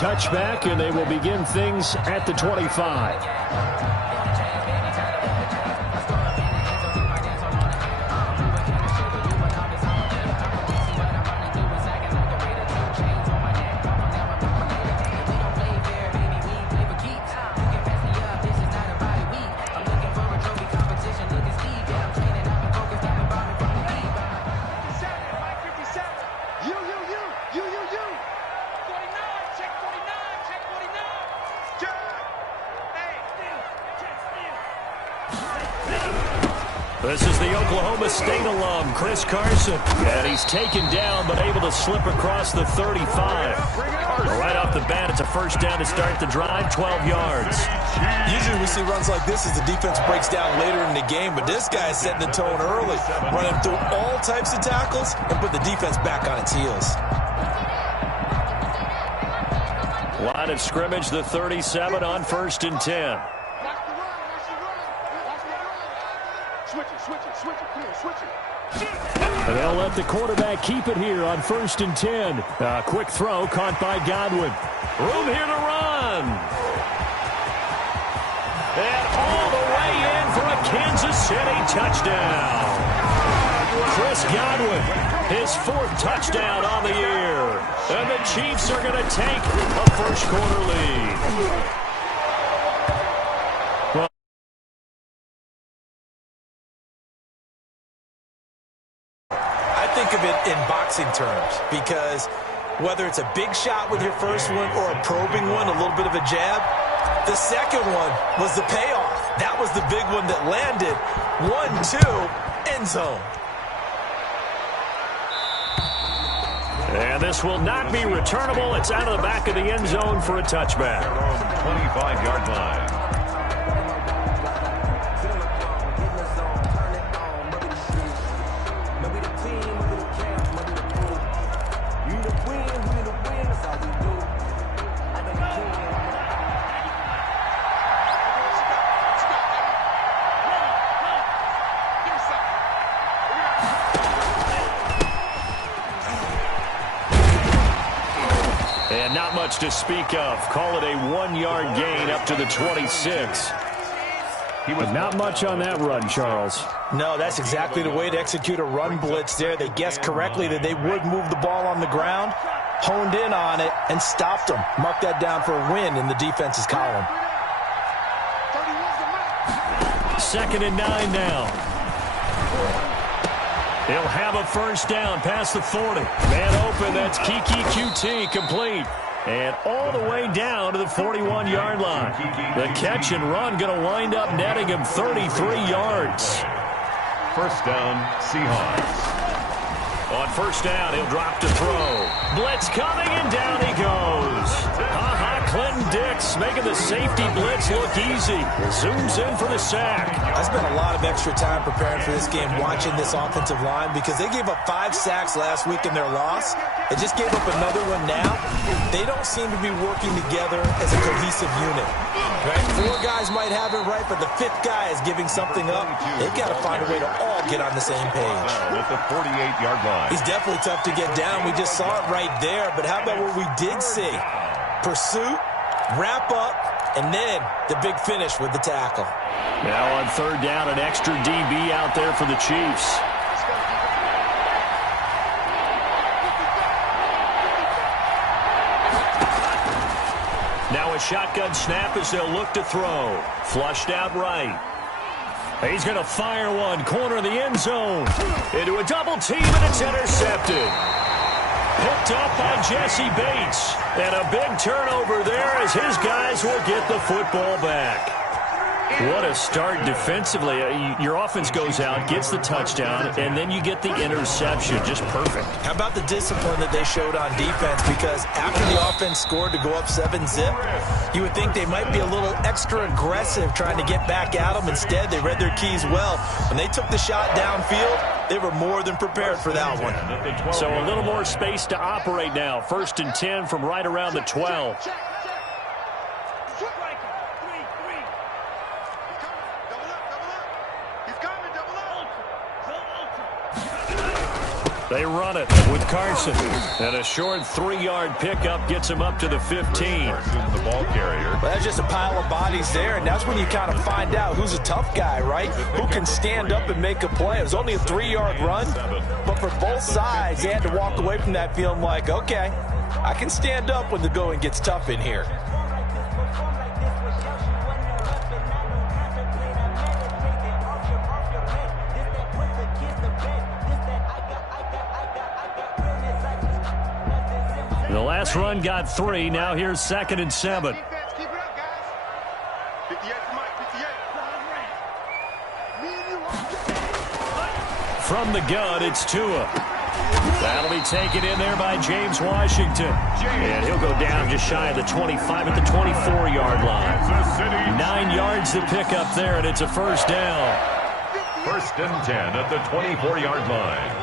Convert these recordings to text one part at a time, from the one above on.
touchback, and they will begin things at the 25. This is the Oklahoma State alum, Chris Carson. And he's taken down, but able to slip across the 35. Right off the bat, it's a first down to start the drive, 12 yards. Usually we see runs like this as the defense breaks down later in the game, but this guy is setting the tone early, running through all types of tackles and put the defense back on its heels. Line of scrimmage, the 37 on 1st and 10. And they'll let the quarterback keep it here on 1st and 10. A quick throw caught by Godwin. Room here to run. And all the way in for a Kansas City touchdown. Chris Godwin, his 4th touchdown on the year. And the Chiefs are going to take a first quarter lead. Think of it in boxing terms, because whether it's a big shot with your first one or a probing one, a little bit of a jab, the second one was the payoff. That was the big one that landed. 1-2, end zone. And this will not be returnable. It's out of the back of the end zone for a touchback. 25-yard line. And not much to speak of. Call it a 1-yard gain up to the 26. But not much on that run, Charles. No, that's exactly the way to execute a run blitz there. They guessed correctly that they would move the ball on the ground, honed in on it, and stopped them. Mark that down for a win in the defense's column. 2nd and 9 now. He'll have a first down past the 40. Man open, that's Kiki QT, complete. And all the way down to the 41-yard line. The catch and run going to wind up netting him 33 yards. First down, Seahawks. On first down, he'll drop to throw. Blitz coming, and down he goes. Clinton Dix making the safety blitz look easy. Zooms in for the sack. I spent a lot of extra time preparing for this game, watching this offensive line, because they gave up 5 sacks last week in their loss. They just gave up another one now. They don't seem to be working together as a cohesive unit. Right? 4 guys might have it right, but the 5th guy is giving something up. They've got to find a way to all get on the same page. At the 48-yard line. He's definitely tough to get down. We just saw it right there. But how about what we did see? Pursuit, wrap up, and then the big finish with the tackle. Now on 3rd down, an extra DB out there for the Chiefs. Now a shotgun snap as they'll look to throw. Flushed out right. He's going to fire one. Corner of the end zone. Into a double team, and it's intercepted. Picked up by Jesse Bates. And a big turnover there as his guys will get the football back. What a start defensively. Your offense goes out, gets the touchdown, and then you get the interception. Just perfect. How about the discipline that they showed on defense? Because after the offense scored to go up 7-zip, you would think they might be a little extra aggressive trying to get back at them. Instead, they read their keys well. When they took the shot downfield, they were more than prepared for that one. So a little more space to operate now. 1st and 10 from right around the 12. They run it with Carson. And a short 3-yard pickup gets him up to the 15. The ball carrier. Well, that's just a pile of bodies there, and that's when you kind of find out who's a tough guy, right? Who can stand up and make a play. It was only a 3-yard run, but for both sides, they had to walk away from that feeling like, okay, I can stand up when the going gets tough in here. The last run got 3. Now here's 2nd and 7. From the gun, it's Tua. That'll be taken in there by James Washington. And he'll go down just shy of the 25 at the 24-yard line. 9 yards to pick up there, and it's a first down. 1st and 10 at the 24-yard line.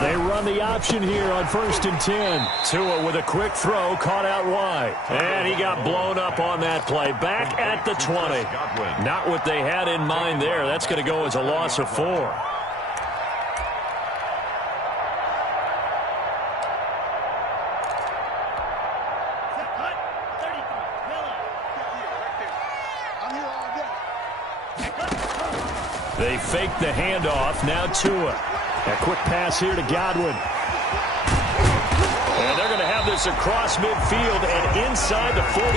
They run the option here on 1st and 10. Tua with a quick throw, caught out wide. And he got blown up on that play. Back at the 20. Not what they had in mind there. That's going to go as a loss of 4. They fake the handoff. Now Tua. A quick pass here to Godwin. And they're going to have this across midfield and inside the 45.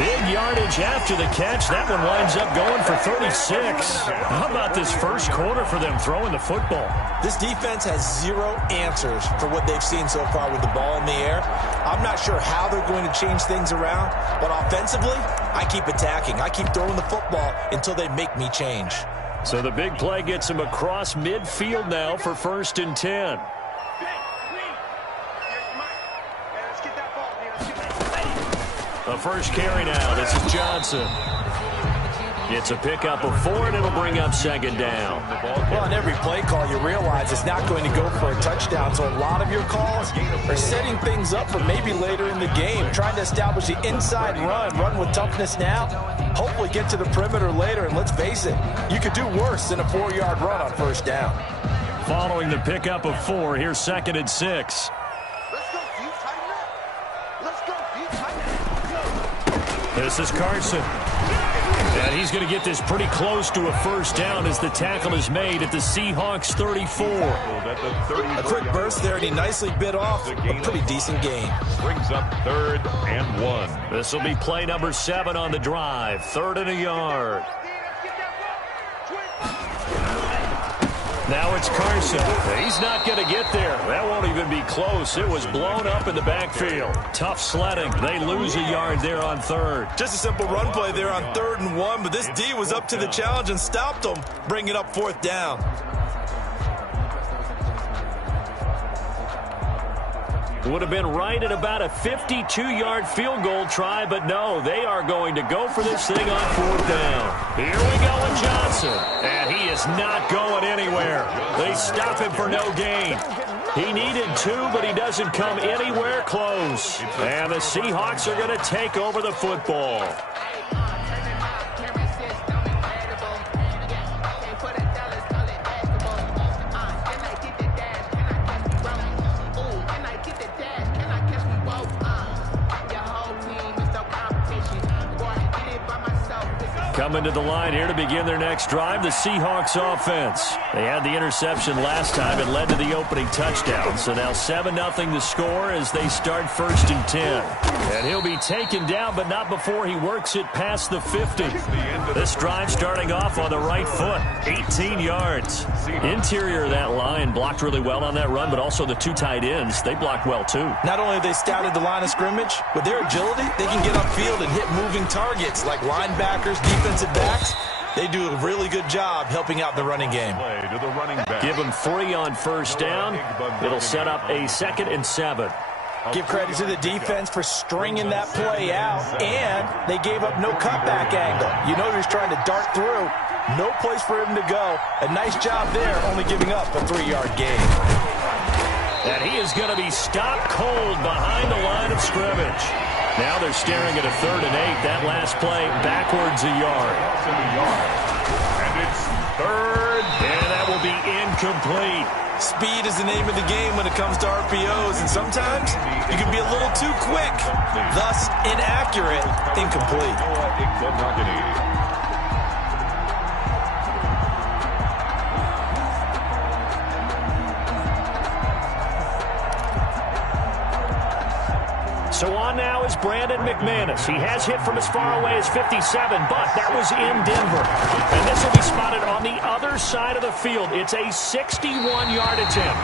Big yardage after the catch. That one winds up going for 36. How about this first quarter for them throwing the football? This defense has 0 answers for what they've seen so far with the ball in the air. I'm not sure how they're going to change things around, but offensively, I keep attacking. I keep throwing the football until they make me change. So the big play gets him across midfield now for 1st and 10. The first carry now. This is Johnson. It's a pickup of 4, and it'll bring up 2nd down. Well, on every play call, you realize it's not going to go for a touchdown. So a lot of your calls are setting things up for maybe later in the game, trying to establish the inside run with toughness now, hopefully get to the perimeter later. And let's face it, you could do worse than a 4-yard run on 1st down. Following the pickup of 4, here's 2nd and 6. This is Carson. And he's going to get this pretty close to a first down as the tackle is made at the Seahawks 34. A quick burst there, and he nicely bit off a pretty decent gain. Brings up 3rd and 1. This will be play number 7 on the drive. 3rd and a yard. Now it's Carson. He's not going to get there. That won't even be close. It was blown up in the backfield. Tough sledding. They lose a yard there on 3rd. Just a simple run play there on 3rd and 1, but this D was up to the challenge and stopped them, bringing up 4th down. Would have been right at about a 52-yard field goal try, but no, they are going to go for this thing on 4th down. Here we go with Johnson, and he is not going anywhere. They stop him for no gain. He needed 2, but he doesn't come anywhere close. And the Seahawks are going to take over the football. Coming to the line here to begin their next drive, the Seahawks offense. They had the interception last time and led to the opening touchdown. So now 7-0 the score as they start 1st and 10. And he'll be taken down, but not before he works it past the 50. This drive starting off on the right foot, 18 yards. Interior of that line blocked really well on that run, but also the 2 tight ends, they blocked well too. Not only have they scouted the line of scrimmage, with their agility, they can get upfield and hit moving targets like linebackers, defensive backs. They do a really good job helping out the running game. Give them 3 on 1st down. It'll set up a 2nd and 7. Give credit to the defense for stringing that play out, and they gave up no cutback angle. You know he was trying to dart through. No place for him to go. A nice job there, only giving up a 3-yard gain. And he is going to be stopped cold behind the line of scrimmage. Now they're staring at a 3rd and 8. That last play backwards a yard. And it's 3rd. And that will be incomplete. Speed is the name of the game when it comes to RPOs, and sometimes you can be a little too quick, thus inaccurate, incomplete. So on now is Brandon McManus. He has hit from as far away as 57, but that was in Denver. And this will be spotted on the other side of the field. It's a 61-yard attempt.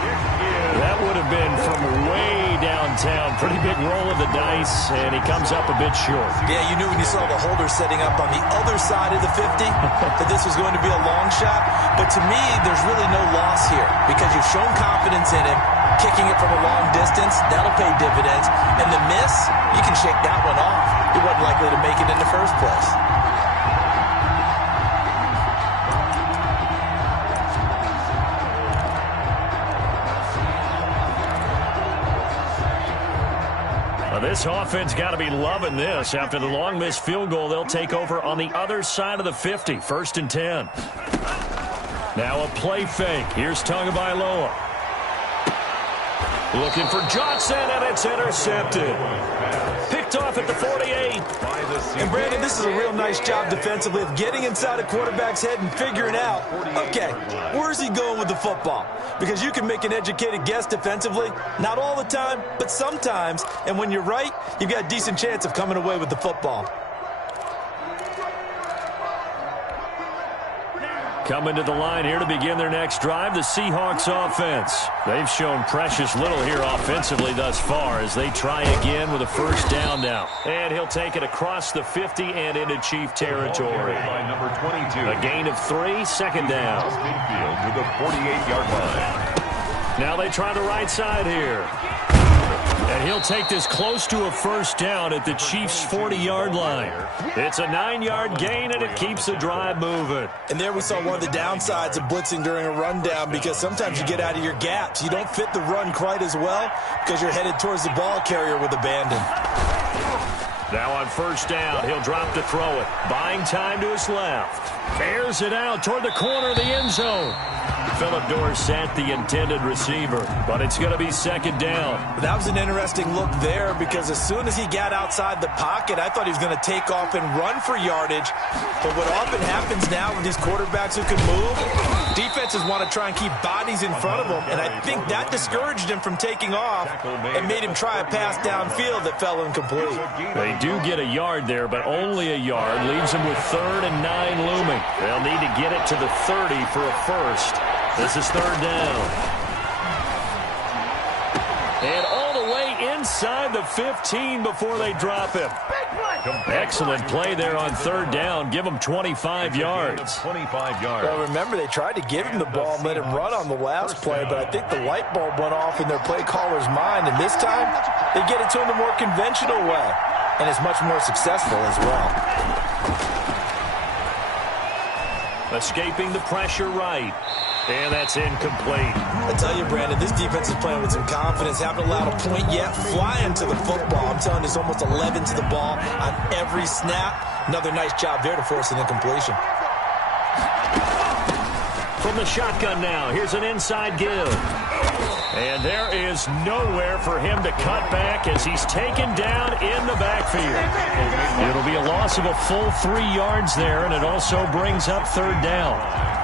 That would have been from way downtown. Pretty big roll of the dice, and he comes up a bit short. Yeah, you knew when you saw the holder setting up on the other side of the 50 that this was going to be a long shot. But to me, there's really no loss here because you've shown confidence in him. Kicking it from a long distance, that'll pay dividends. And the miss, you can shake that one off. He wasn't likely to make it in the first place. Well, this offense got to be loving this. After the long missed field goal, they'll take over on the other side of the 50, 1st and 10. Now a play fake. Here's Tagovailoa. Looking for Johnson, and it's intercepted. Picked off at the 48. And, Brandon, this is a real nice job defensively of getting inside a quarterback's head and figuring out, okay, where's he going with the football? Because you can make an educated guess defensively. Not all the time, but sometimes. And when you're right, you've got a decent chance of coming away with the football. Coming to the line here to begin their next drive, the Seahawks offense. They've shown precious little here offensively thus far as they try again with a 1st down now. And he'll take it across the 50 and into Chief territory. By number 22. A gain of 3, 2nd down. Midfield to the 48-yard line. Now they try the right side here. And he'll take this close to a 1st down at the Chiefs' 40-yard line. It's a 9-yard gain, and it keeps the drive moving. And there we saw one of the downsides of blitzing during a rundown because sometimes you get out of your gaps. You don't fit the run quite as well because you're headed towards the ball carrier with abandon. Now on 1st down, he'll drop to throw it. Buying time to his left. Airs it out toward the corner of the end zone. Phillip Dorsett, the intended receiver, but it's going to be 2nd down. That was an interesting look there because as soon as he got outside the pocket, I thought he was going to take off and run for yardage. But what often happens now with these quarterbacks who can move, defenses want to try and keep bodies in front of them, and I think that discouraged him from taking off and made him try a pass downfield that fell incomplete. They do get a yard there, but only a yard. Leaves them with 3rd and 9 looming. They'll need to get it to the 30 for a 1st. This is 3rd down. And all the way inside the 15 before they drop him. Excellent play there on 3rd down. Give him 25 yards. 25 yards. Well, remember, they tried to give him the ball and let him run on the last play, but I think the light bulb went off in their play caller's mind, and this time they get it to him the more conventional way, and it's much more successful as well. Escaping the pressure right. And that's incomplete. I tell you, Brandon, this defense is playing with some confidence. Haven't allowed a point yet. Flying to the football. I'm telling you, it's almost 11 to the ball on every snap. Another nice job there to force an incompletion. From the shotgun now, here's an inside give. And there is nowhere for him to cut back as he's taken down in the backfield. It'll be a loss of a full 3 yards there, and it also brings up 3rd down.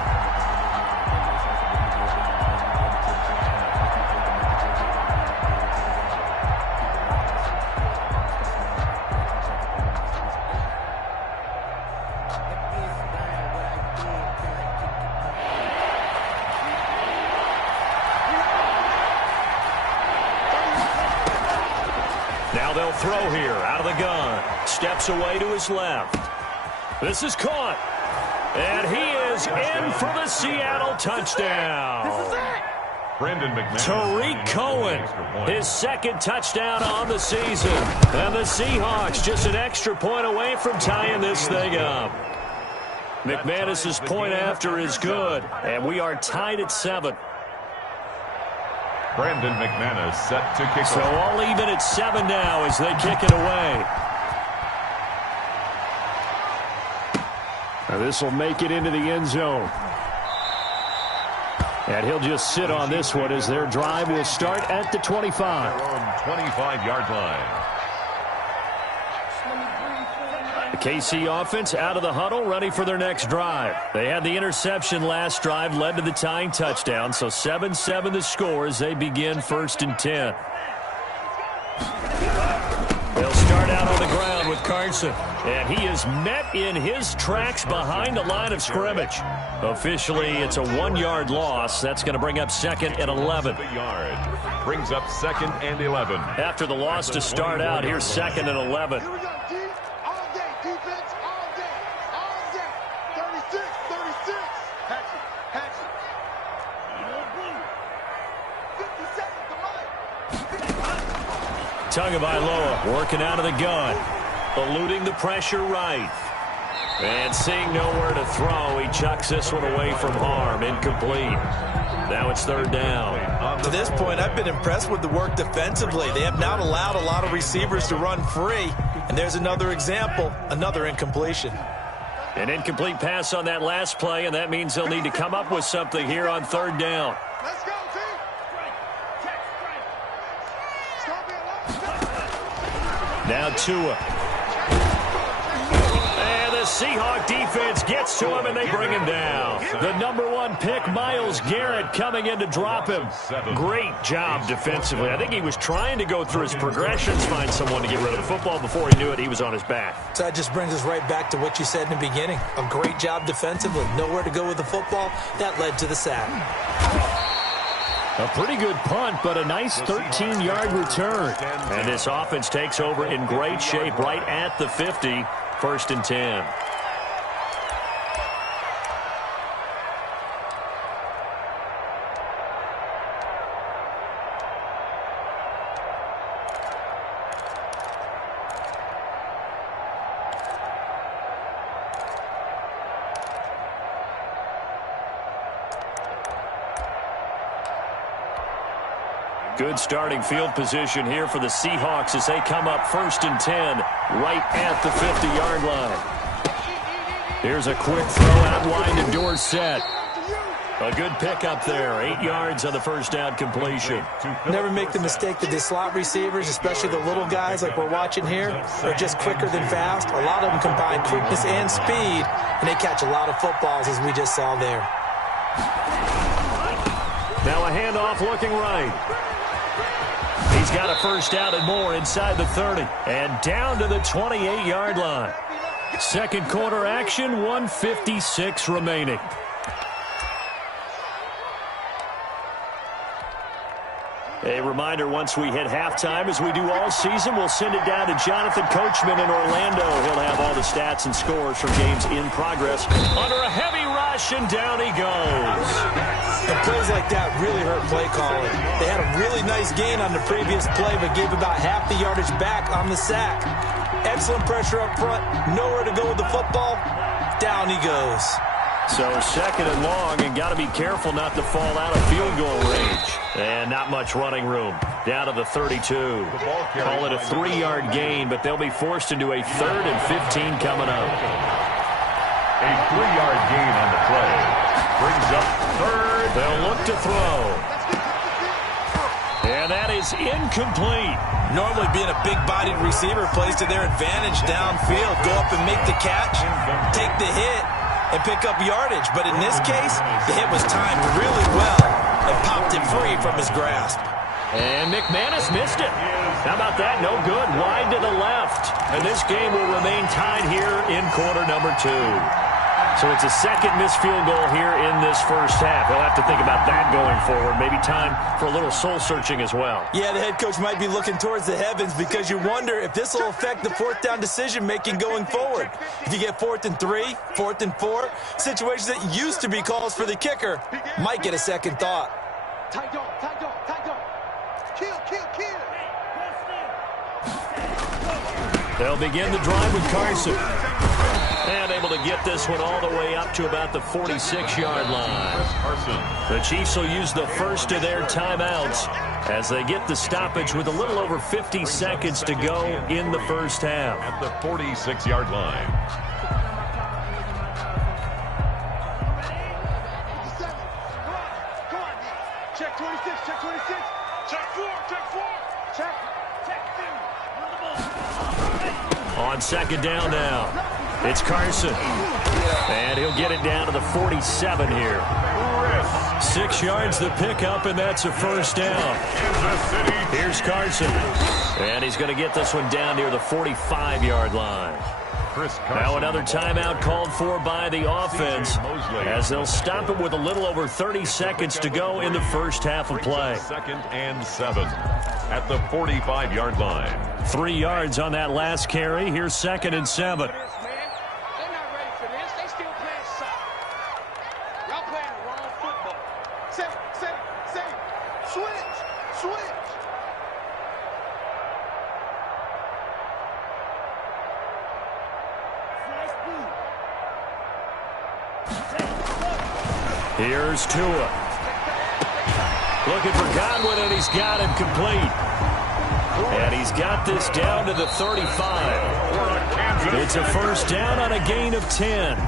Now they'll throw here out of the gun. Steps away to his left. This is caught. And he is in for the Seattle touchdown. Brandon McManus. Tariq Cohen, his 2nd touchdown on the season. And the Seahawks just an extra point away from tying this thing up. McManus's point after is good. And we are tied at 7. Brandon McManus set to kick So off. all even at 7 now as they kick it away. Now this will make it into the end zone. And he'll just sit on this one as their drive will start at the 25. They're on 25-yard line. The KC offense out of the huddle, ready for their next drive. They had the interception last drive, led to the tying touchdown. So 7-7 the score as they begin 1st and 10. They'll start out on the ground with Carson. And he is met in his tracks behind the line of scrimmage. Officially, it's a 1-yard loss. That's going to bring up 2nd and 11. The yard brings up 2nd and 11. After the loss to start out, here's 2nd and 11. Here we go, D. All day, defense, all day, all day. 36, 36. Hatch it, hatch it. 50 seconds, come on. Tagovailoa working out of the gun. Eluding the pressure right. And seeing nowhere to throw, he chucks this one away from harm. Incomplete. Now it's 3rd down. To this point, I've been impressed with the work defensively. They have not allowed a lot of receivers to run free. And there's another example, another incompletion. An incomplete pass on that last play, and that means they'll need to come up with something here on 3rd down. Let's go, team. Stop being low. Now Tua. And the Seahawks defense gets to him, and they bring him down. The number 1 pick, Myles Garrett, coming in to drop him. Great job defensively. I think he was trying to go through his progressions, find someone to get rid of the football. Before he knew it, he was on his back. So that just brings us right back to what you said in the beginning. A great job defensively. Nowhere to go with the football. That led to the sack. A pretty good punt, but a nice 13-yard return. And this offense takes over in great shape right at the 50, 1st and 10. Good starting field position here for the Seahawks as they come up 1st and 10 right at the 50-yard line. Here's a quick throw out wide to Dorsett. A good pickup there. 8 yards on the 1st down completion. Never make the mistake that the slot receivers, especially the little guys like we're watching here, are just quicker than fast. A lot of them combine quickness and speed, and they catch a lot of footballs, as we just saw there. Now a handoff looking right. He's got a 1st down and more inside the 30. And down to the 28-yard line. 2nd quarter action, 1:56 remaining. A reminder, once we hit halftime, as we do all season, we'll send it down to Jonathan Coachman in Orlando. He'll have all the stats and scores from games in progress. Under a heavy rush, and down he goes. And plays like that really hurt play calling. They had a really nice gain on the previous play, but gave about half the yardage back on the sack. Excellent pressure up front. Nowhere to go with the football. Down he goes. So 2nd and long, and got to be careful not to fall out of field goal range. And not much running room. Down to the 32. Call it a 3-yard gain, but they'll be forced into a 3rd and 15 coming up. A 3-yard gain on the play brings up 3rd. They'll look to throw. And that is incomplete. Normally being a big-bodied receiver plays to their advantage downfield. Go up and make the catch, take the hit, and pick up yardage. But in this case, the hit was timed really well and popped it free from his grasp. And McManus missed it. How about that? No good. Wide to the left. And this game will remain tied here in quarter number 2. So it's a 2nd missed field goal here in this 1st half. He'll have to think about that going forward. Maybe time for a little soul-searching as well. Yeah, the head coach might be looking towards the heavens because you wonder if this will affect the 4th down decision-making going forward. If you get 4th and 3, 4th and 4, situations that used to be calls for the kicker might get a second thought. Tight dog, tight dog, tight dog. Kill, kill, kill. They'll begin the drive with Carson. And able to get this one all the way up to about the 46-yard line. The Chiefs will use the first of their timeouts as they get the stoppage with a little over 50 seconds to go in the first half. At the 46-yard line. Check 26, check 26. Check 4, check 4. Check 2. On second down now. It's Carson. And he'll get it down to the 47 here. 6 yards the pickup, and that's a first down. Here's Carson. And he's going to get this one down near the 45-yard line. Now another timeout called for by the offense as they'll stop it with a little over 30 seconds to go in the first half of play. 2nd and 7 at the 45-yard line. 3 yards on that last carry. Here's 2nd and 7. They're not ready for this. They still playing soccer. Y'all playing the wrong football. Say, switch. Here's Tua. Looking for Godwin, and he's got him complete. And he's got this down to the 35. It's a first down on a gain of 10.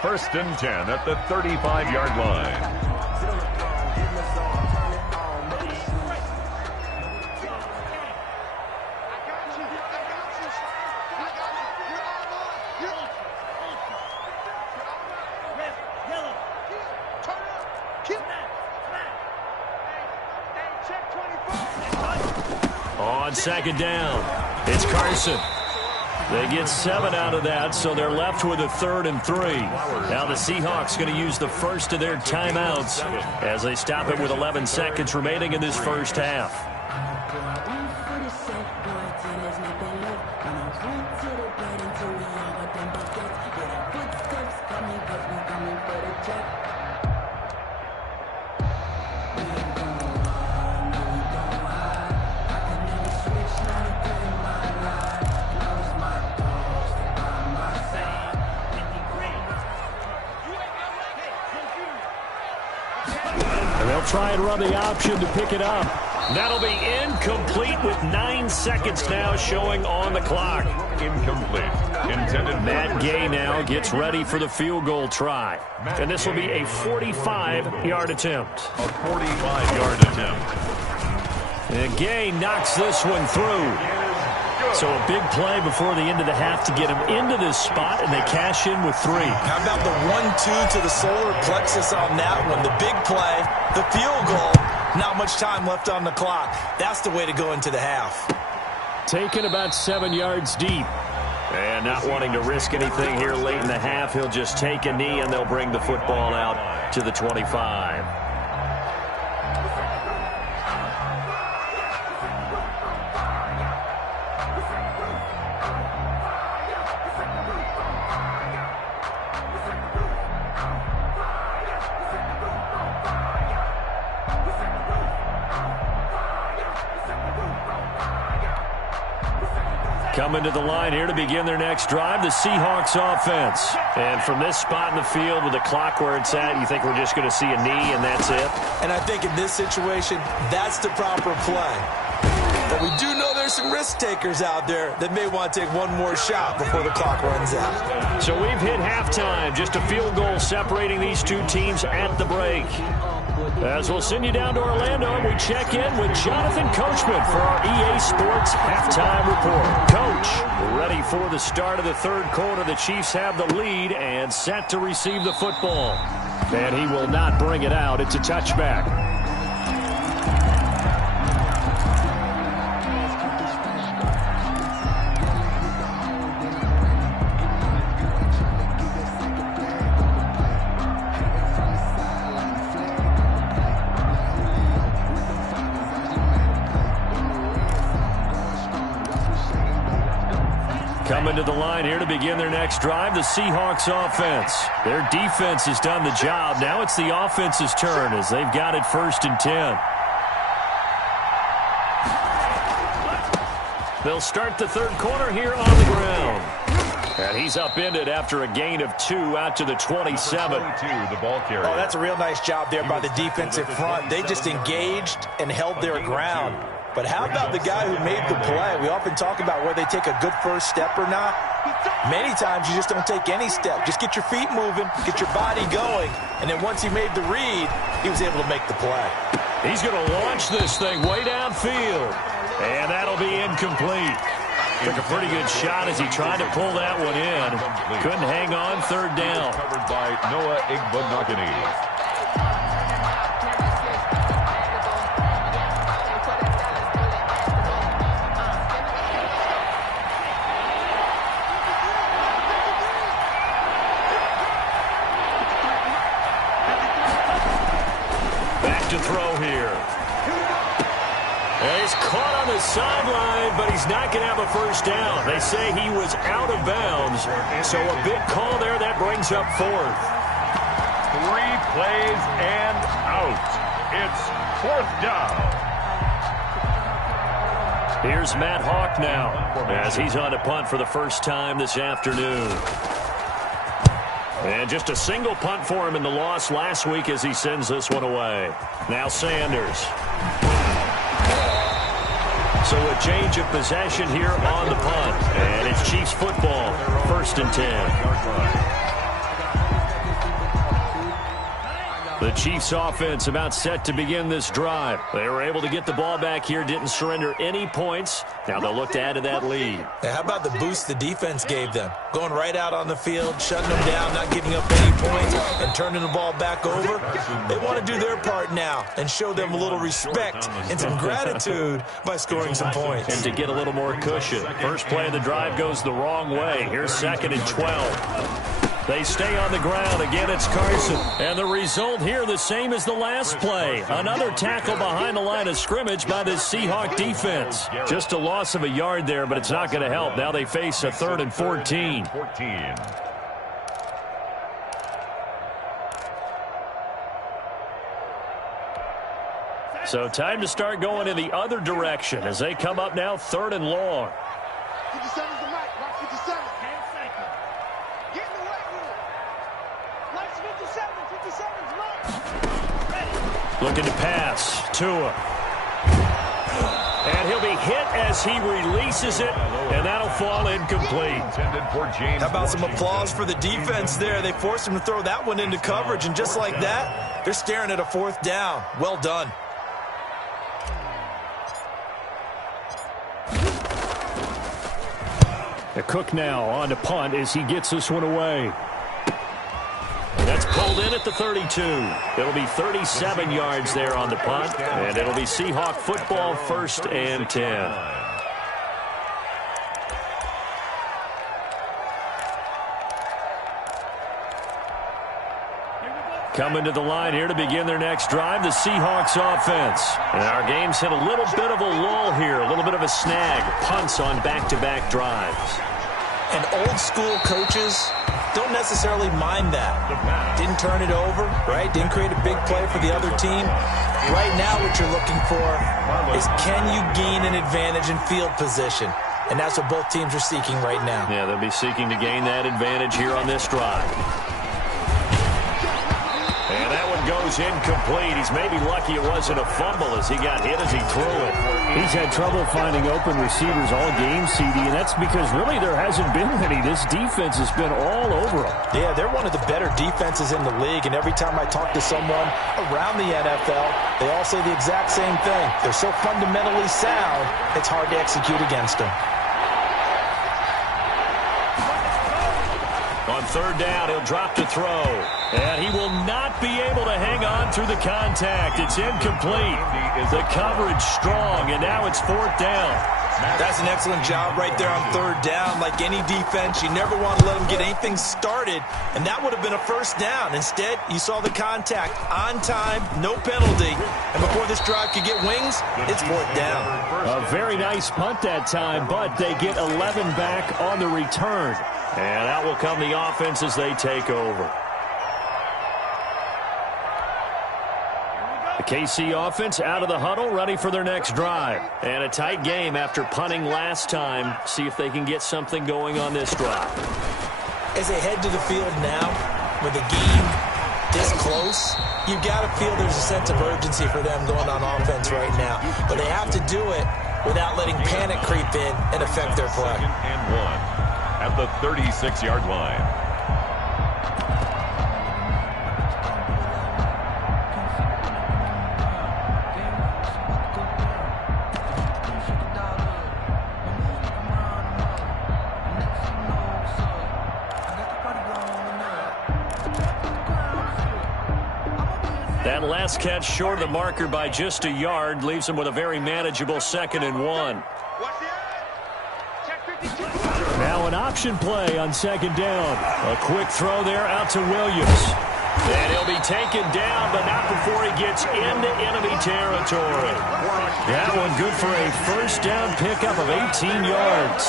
1st and 10 at the 35-yard line. On second down, it's Carson. They get 7 out of that, so they're left with a 3rd and 3. Now the Seahawks going to use the first of their timeouts as they stop it with 11 seconds remaining in this first half. Try and run the option to pick it up. That'll be incomplete with 9 seconds now showing on the clock. Incomplete. Intended. Matt Gay now gets ready for the field goal try. And this will be a 45-yard attempt. A 45-yard attempt. And Gay knocks this one through. So a big play before the end of the half to get him into this spot, and they cash in with 3. How about the 1-2 to the solar plexus on that one? The big play, the field goal, not much time left on the clock. That's the way to go into the half. Taken about 7 yards deep. And not wanting to risk anything here late in the half, he'll just take a knee, and they'll bring the football out to the 25. Coming to the line here to begin their next drive, the Seahawks offense. And from this spot in the field with the clock where it's at, you think we're just going to see a knee and that's it? And I think in this situation, that's the proper play. But we do know there's some risk takers out there that may want to take one more shot before the clock runs out. So we've hit halftime. Just a field goal separating these two teams at the break. As we'll send you down to Orlando, we check in with Jonathan Coachman for our EA Sports Halftime Report. Coach, ready for the start of the third quarter. The Chiefs have the lead and set to receive the football. And he will not bring it out. It's a touchback. Coming to the line here to begin their next drive, the Seahawks offense. Their defense has done the job. Now it's the offense's turn as they've got it 1st and 10. They'll start the third quarter here on the ground. And he's upended after a gain of 2 out to the 27. The ball carrier. Oh, that's a real nice job there by the defensive front. They just engaged and held their ground. But how about the guy who made the play? We often talk about whether they take a good first step or not. Many times you just don't take any step. Just get your feet moving, get your body going, and then once he made the read, he was able to make the play. He's going to launch this thing way downfield, and that'll be incomplete. Took a pretty good shot as he tried to pull that one in. Couldn't hang on, third down. Covered by Noah Igbenogany. To throw here. And he's caught on the sideline, but he's not going to have a first down. They say he was out of bounds, so a big call there. That brings up fourth. 3 plays and out. It's fourth down. Here's Matt Hawk now as he's on a punt for the first time this afternoon. And just a single punt for him in the loss last week as he sends this one away. Now Sanders. So a change of possession here on the punt. And it's Chiefs football, 1st and 10. The Chiefs offense about set to begin this drive. They were able to get the ball back here, didn't surrender any points. Now they'll look to add to that lead. Now, how about the boost the defense gave them? Going right out on the field, shutting them down, not giving up any points, and turning the ball back over. They want to do their part now and show them a little respect and some gratitude by scoring some points. And to get a little more cushion. First play of the drive goes the wrong way. Here's 2nd and 12. They stay on the ground. Again, it's Carson. And the result here the same as the last play. Another tackle behind the line of scrimmage by the Seahawks defense. Just a loss of a yard there, but it's not going to help. Now they face a 3rd and 14. So time to start going in the other direction as they come up now 3rd and long. 57 is the mic. Watch 57. Get in the way with it. Watch 57. 57's mic. Ready. Looking to pass. Tua. And he'll be hit as he releases it, and that'll fall incomplete. How about some applause for the defense there? They forced him to throw that one into coverage, and just like that, they're staring at a 4th down. Well done. Cook now on to punt as he gets this one away. That's pulled in at the 32. It'll be 37 yards there on the punt, and it'll be Seahawk football, 1st and 10. Coming to the line here to begin their next drive, the Seahawks offense. And our game's hit a little bit of a lull here, a little bit of a snag. Punts on back-to-back drives. And old-school coaches don't necessarily mind that. Didn't turn it over, right? Didn't create a big play for the other team. Right now what you're looking for is can you gain an advantage in field position? And that's what both teams are seeking right now. Yeah, they'll be seeking to gain that advantage here on this drive. And that one goes incomplete. He's maybe lucky it wasn't a fumble as he got hit as he threw it. He's had trouble finding open receivers all game, CD, and that's because really there hasn't been any. This defense has been all over him. Yeah, they're one of the better defenses in the league, and every time I talk to someone around the NFL, they all say the exact same thing. They're so fundamentally sound, it's hard to execute against them. On 3rd down, he'll drop to throw. And he will not be able to hang on through the contact. It's incomplete. The coverage strong, and now it's 4th down. That's an excellent job right there on 3rd down. Like any defense, you never want to let them get anything started, and that would have been a 1st down. Instead, you saw the contact on time, no penalty, and before this drive could get wings, it's 4th down. A very nice punt that time, but they get 11 back on the return. And out will come the offense as they take over. The KC offense out of the huddle, ready for their next drive. And a tight game after punting last time. See if they can get something going on this drive. As they head to the field now, with the game this close, you've got to feel there's a sense of urgency for them going on offense right now. But they have to do it without letting panic creep in and affect their play. 2nd and 1 at the 36-yard line. That last catch short of the marker by just a yard leaves him with a very manageable 2nd and 1. Now an option play on 2nd down. A quick throw there out to Williams. And he'll be taken down, but not before he gets into enemy territory. That one good for a 1st down pickup of 18 yards.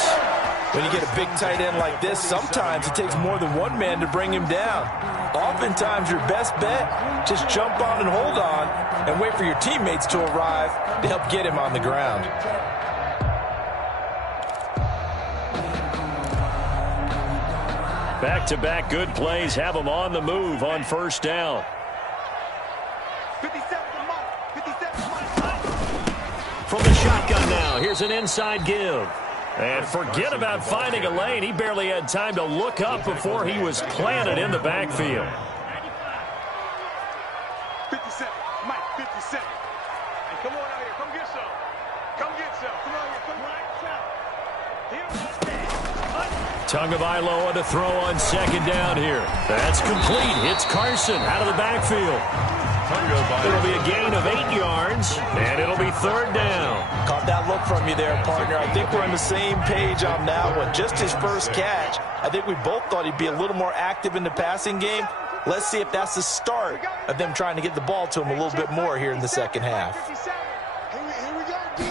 When you get a big tight end like this, sometimes it takes more than one man to bring him down. Oftentimes, your best bet, just jump on and hold on and wait for your teammates to arrive to help get him on the ground. Back-to-back good plays have him on the move on 1st down. 57 From the shotgun now, here's an inside give. And forget about finding a lane. He barely had time to look up before he was planted in the backfield. 57, Mike, 57. Hey, come on out here. Come get some. Come get some. Come on here. Come Tagovailoa to throw on 2nd down here. That's complete. Hits Carson out of the backfield. It'll be a gain of 8 yards, and it'll be 3rd down. Caught that look from you there, partner. I think we're on the same page on that one. Just his first catch. I think we both thought he'd be a little more active in the passing game. Let's see if that's the start of them trying to get the ball to him a little bit more here in the 2nd half. Here we go, D.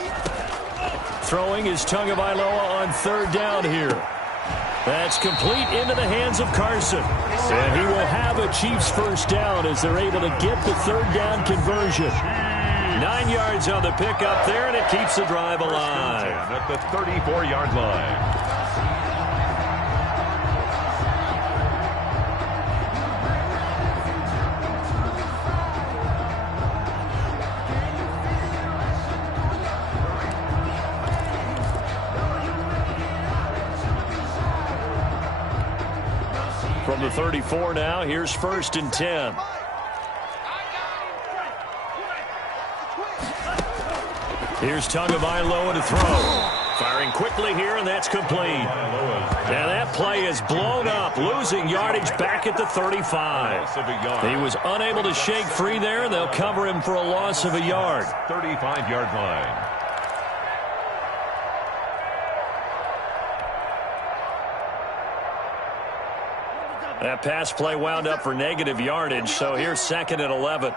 Throwing is Tagovailoa on 3rd down here. That's complete into the hands of Carson. And he will have a Chiefs 1st down as they're able to get the 3rd down conversion. 9 yards on the pickup there, and it keeps the drive alive. At the 34-yard line. From the 34 now, here's 1st and 10. Here's Tagovailoa to throw. Firing quickly here, and that's complete. And that play is blown up, losing yardage back at the 35. He was unable to shake free there, and they'll cover him for a loss of a yard. 35-yard line. That pass play wound up for negative yardage, so here's 2nd and 11.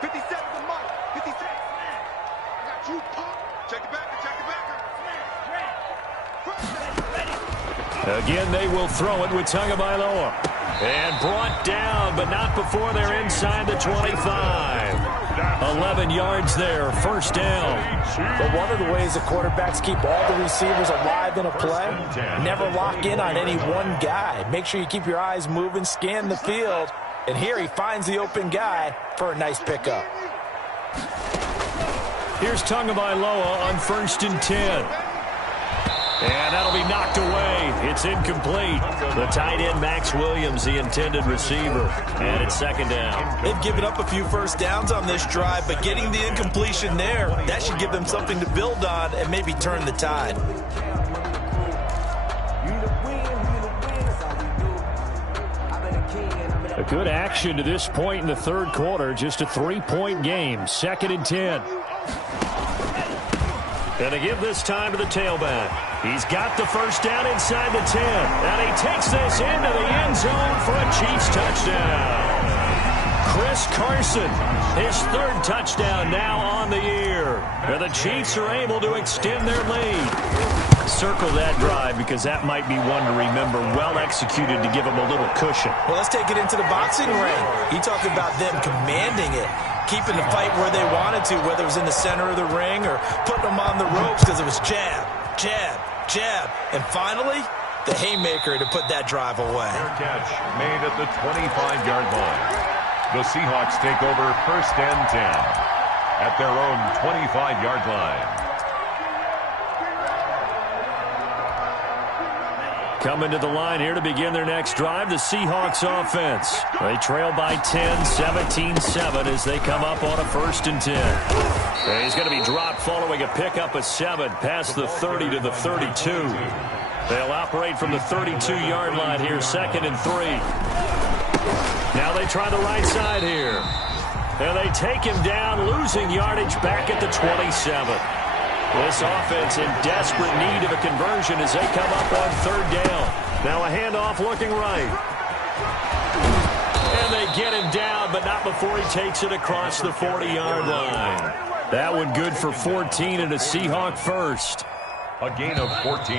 57 to Mike. 56. I got you, pump. Check it back. Check it back. Again, they will throw it with Tagovailoa. And brought down, but not before they're inside the 25. 11 yards there, 1st down. But one of the ways the quarterbacks keep all the receivers alive in a play, never lock in on any one guy. Make sure you keep your eyes moving, scan the field, and here he finds the open guy for a nice pickup. Here's Tagovailoa on 1st and 10. And that'll be knocked away. It's incomplete. The tight end, Max Williams, the intended receiver. And it's 2nd down. They've given up a few 1st downs on this drive, but getting the incompletion there, that should give them something to build on and maybe turn the tide. A good action to this point in the 3rd quarter. Just a 3-point game. 2nd and 10. Gonna give this time to the tailback. He's got the 1st down inside the 10. And he takes this into the end zone for a Chiefs touchdown. Chris Carson, his 3rd touchdown now on the year. And the Chiefs are able to extend their lead. Circle that drive because that might be one to remember. Well executed to give them a little cushion. Well, let's take it into the boxing ring. You talk about them commanding it. keeping the fight where they wanted to, whether it was in the center of the ring or putting them on the ropes because it was jab, jab, jab. And finally, the haymaker to put that drive away. Fair catch made at the 25-yard line. The Seahawks take over 1st and 10 at their own 25-yard line. Coming to the line here to begin their next drive, the Seahawks offense. They trail by 10, 17-7 as they come up on a 1st and 10. And he's going to be dropped following a pickup of 7 past the 30 to the 32. They'll operate from the 32-yard line here, 2nd and 3. Now they try the right side here. And they take him down, losing yardage back at the 27. This offense in desperate need of a conversion as they come up on 3rd down. Now a handoff looking right. And they get him down, but not before he takes it across the 40-yard line. That one good for 14 and a Seahawk first. A gain of 14.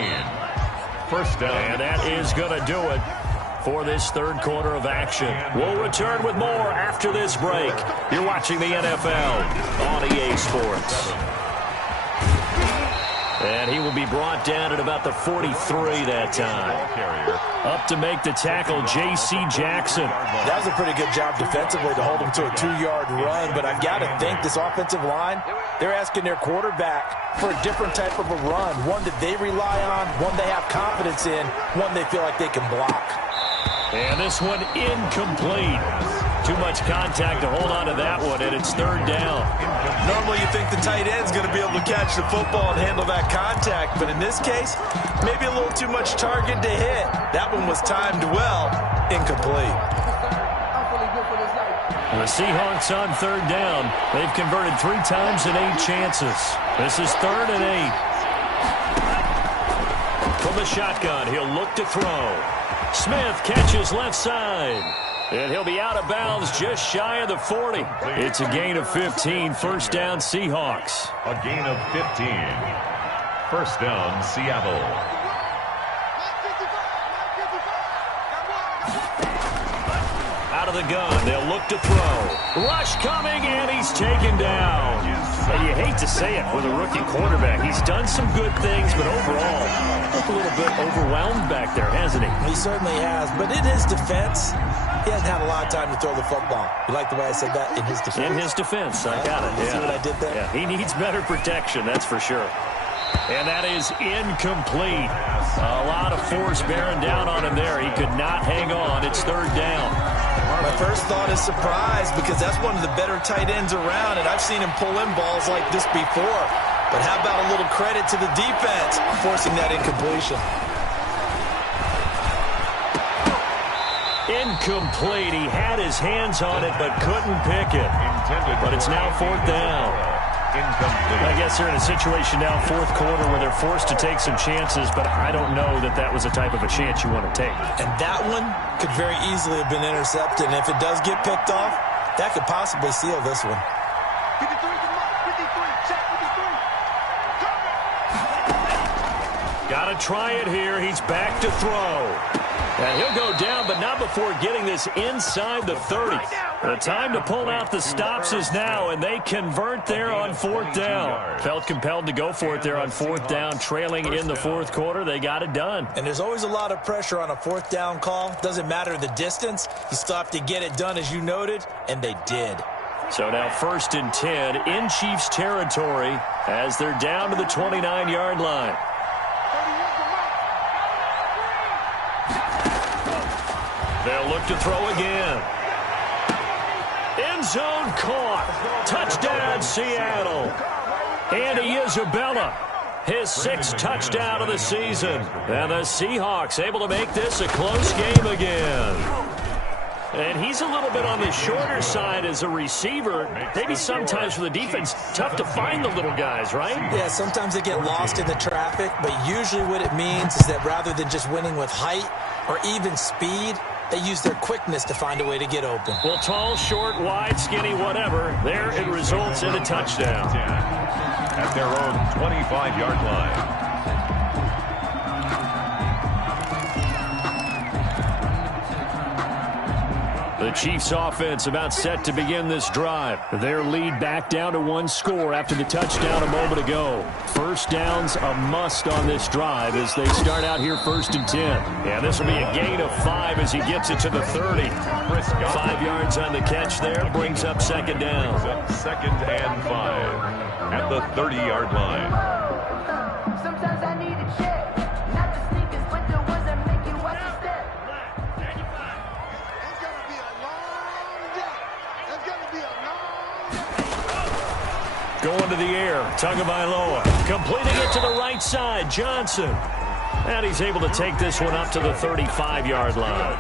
1st down. And that is going to do it for this 3rd quarter of action. We'll return with more after this break. You're watching the NFL on EA Sports. And he will be brought down at about the 43 that time. Up to make the tackle, J.C. Jackson. That was a pretty good job defensively to hold him to a 2-yard run, but I've got to think this offensive line, they're asking their quarterback for a different type of a run, one that they rely on, one they have confidence in, one they feel like they can block. And this one incomplete. Too much contact to hold on to that one, and it's 3rd down. Normally you think the tight end's going to be able to catch the football and handle that contact, but in this case, maybe a little too much target to hit. That one was timed well, incomplete. The Seahawks on 3rd down. They've converted 3 times in 8 chances. This is 3rd and 8. From the shotgun, he'll look to throw. Smith catches left side. And he'll be out of bounds just shy of the 40. It's a gain of 15. 1st down, Seahawks. A gain of 15. 1st down, Seattle. Out of the gun, they'll look to throw. Rush coming, and he's taken down. And you hate to say it with a rookie quarterback. He's done some good things, but overall, a little bit overwhelmed back there, hasn't he? He certainly has, but in his defense, he hasn't had a lot of time to throw the football. You like the way I said that? In his defense? In his defense, I got it. You see what I did there? Yeah, he needs better protection, that's for sure. And that is incomplete. A lot of force bearing down on him there. He could not hang on. It's 3rd down. My first thought is surprise because that's one of the better tight ends around, and I've seen him pull in balls like this before. But how about a little credit to the defense forcing that incompletion? Incomplete. He had his hands on it but couldn't pick it. But it's now 4th down. Incomplete. I guess they're in a situation now, 4th quarter, where they're forced to take some chances, but I don't know that that was the type of a chance you want to take. And that one could very easily have been intercepted, and if it does get picked off, that could possibly seal this one. 53 to Mike, 53, check 53. Got to try it here. He's back to throw. And he'll go down, but not before getting this inside the 30. The time to pull out the stops is now, and they convert there on 4th down. Felt compelled to go for it there on 4th down, trailing in the 4th quarter. They got it done. And there's always a lot of pressure on a 4th down call. Doesn't matter the distance. You still have to get it done, as you noted, and they did. So now 1st and 10 in Chiefs territory as they're down to the 29-yard line. They'll look to throw again. End zone caught. Touchdown, Seattle. Andy Isabella, his 6th touchdown of the season. And the Seahawks able to make this a close game again. And he's a little bit on the shorter side as a receiver. Maybe sometimes for the defense, tough to find the little guys, right? Yeah, sometimes they get lost in the traffic, but usually what it means is that rather than just winning with height or even speed, they use their quickness to find a way to get open. Well, tall, short, wide, skinny, whatever, there it results in a touchdown. At their own 25-yard line. The Chiefs offense about set to begin this drive. Their lead back down to 1 score after the touchdown a moment ago. First down's a must on this drive as they start out here 1st and 10. Yeah, this will be a gain of 5 as he gets it to the 30. 5 yards on the catch there, brings up 2nd down. 2nd and 5 at the 30-yard line. Sometimes I need a check, not the sneakers, but the ones that make you watch your step. It's going to be a long day. It's going to be a long day. Going to the air, Tagovailoa, completing it to the right side, Johnson. And he's able to take this one up to the 35-yard line.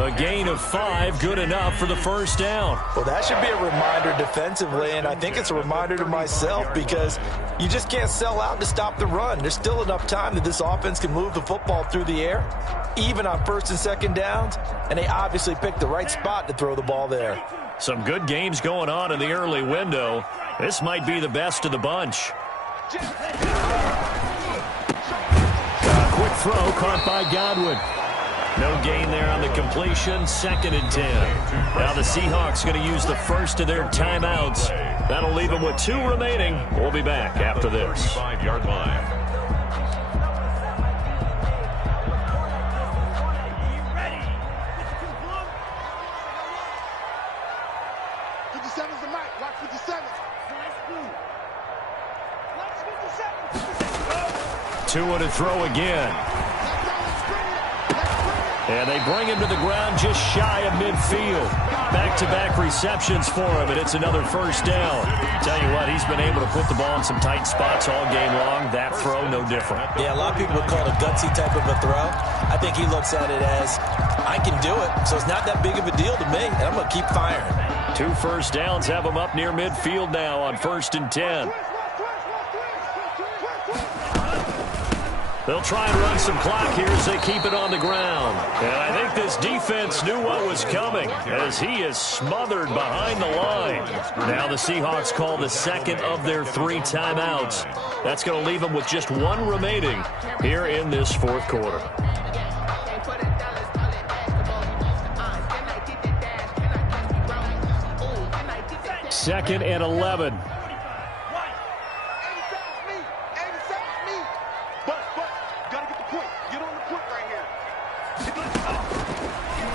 A gain of 5, good enough for the first down. Well, that should be a reminder defensively, and I think it's a reminder to myself because you just can't sell out to stop the run. There's still enough time that this offense can move the football through the air, even on 1st and 2nd downs, and they obviously picked the right spot to throw the ball there. Some good games going on in the early window. This might be the best of the bunch. Quick throw caught by Godwin. No gain there on the completion. 2nd and 10. Now the Seahawks going to use the first of their timeouts. That'll leave them with 2 remaining. We'll be back after this. 35-yard line. Watch 57. 2 to throw again. And they bring him to the ground just shy of midfield. Back-to-back receptions for him, and it's another first down. Tell you what, he's been able to put the ball in some tight spots all game long. That throw, no different. Yeah, a lot of people would call it a gutsy type of a throw. I think he looks at it as, I can do it, so it's not that big of a deal to me, and I'm going to keep firing. 2 first downs have him up near midfield now on 1st and 10. They'll try and run some clock here as they keep it on the ground. And I think this defense knew what was coming as he is smothered behind the line. Now the Seahawks call the 2nd of their 3 timeouts. That's going to leave them with just 1 remaining here in this 4th quarter. 2nd and 11.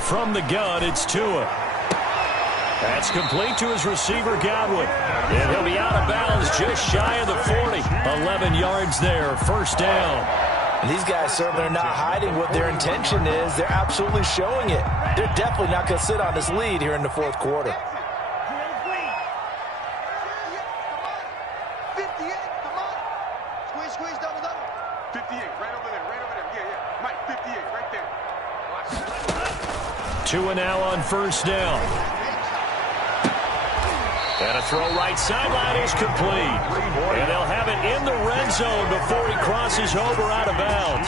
From the gun, it's Tua. That's complete to his receiver, Godwin. And he'll be out of bounds just shy of the 40. 11 yards there, first down. And these guys certainly are not hiding what their intention is. They're absolutely showing it. They're definitely not going to sit on this lead here in the 4th quarter. 58, come on. Squeeze, double. 58, right over there. Yeah. Mike, 58, right there. 2 now on first down. And a throw right sideline is complete. And they'll have it in the red zone before he crosses over out of bounds.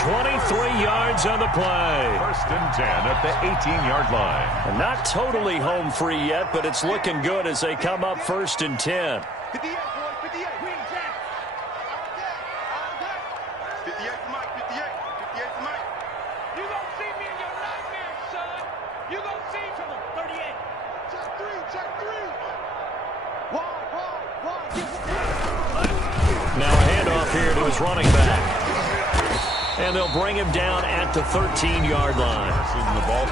23 yards on the play. 1st and 10 at the 18-yard line. And not totally home free yet, but it's looking good as they come up 1st and 10. 58, boy, 58. 58 to Mike, 58 to Mike. You gonna see me in your nightmares, son. You gonna see from him. 38. Check 3. Wide. Now a handoff here to his running back. And they'll bring him down at the 13-yard line.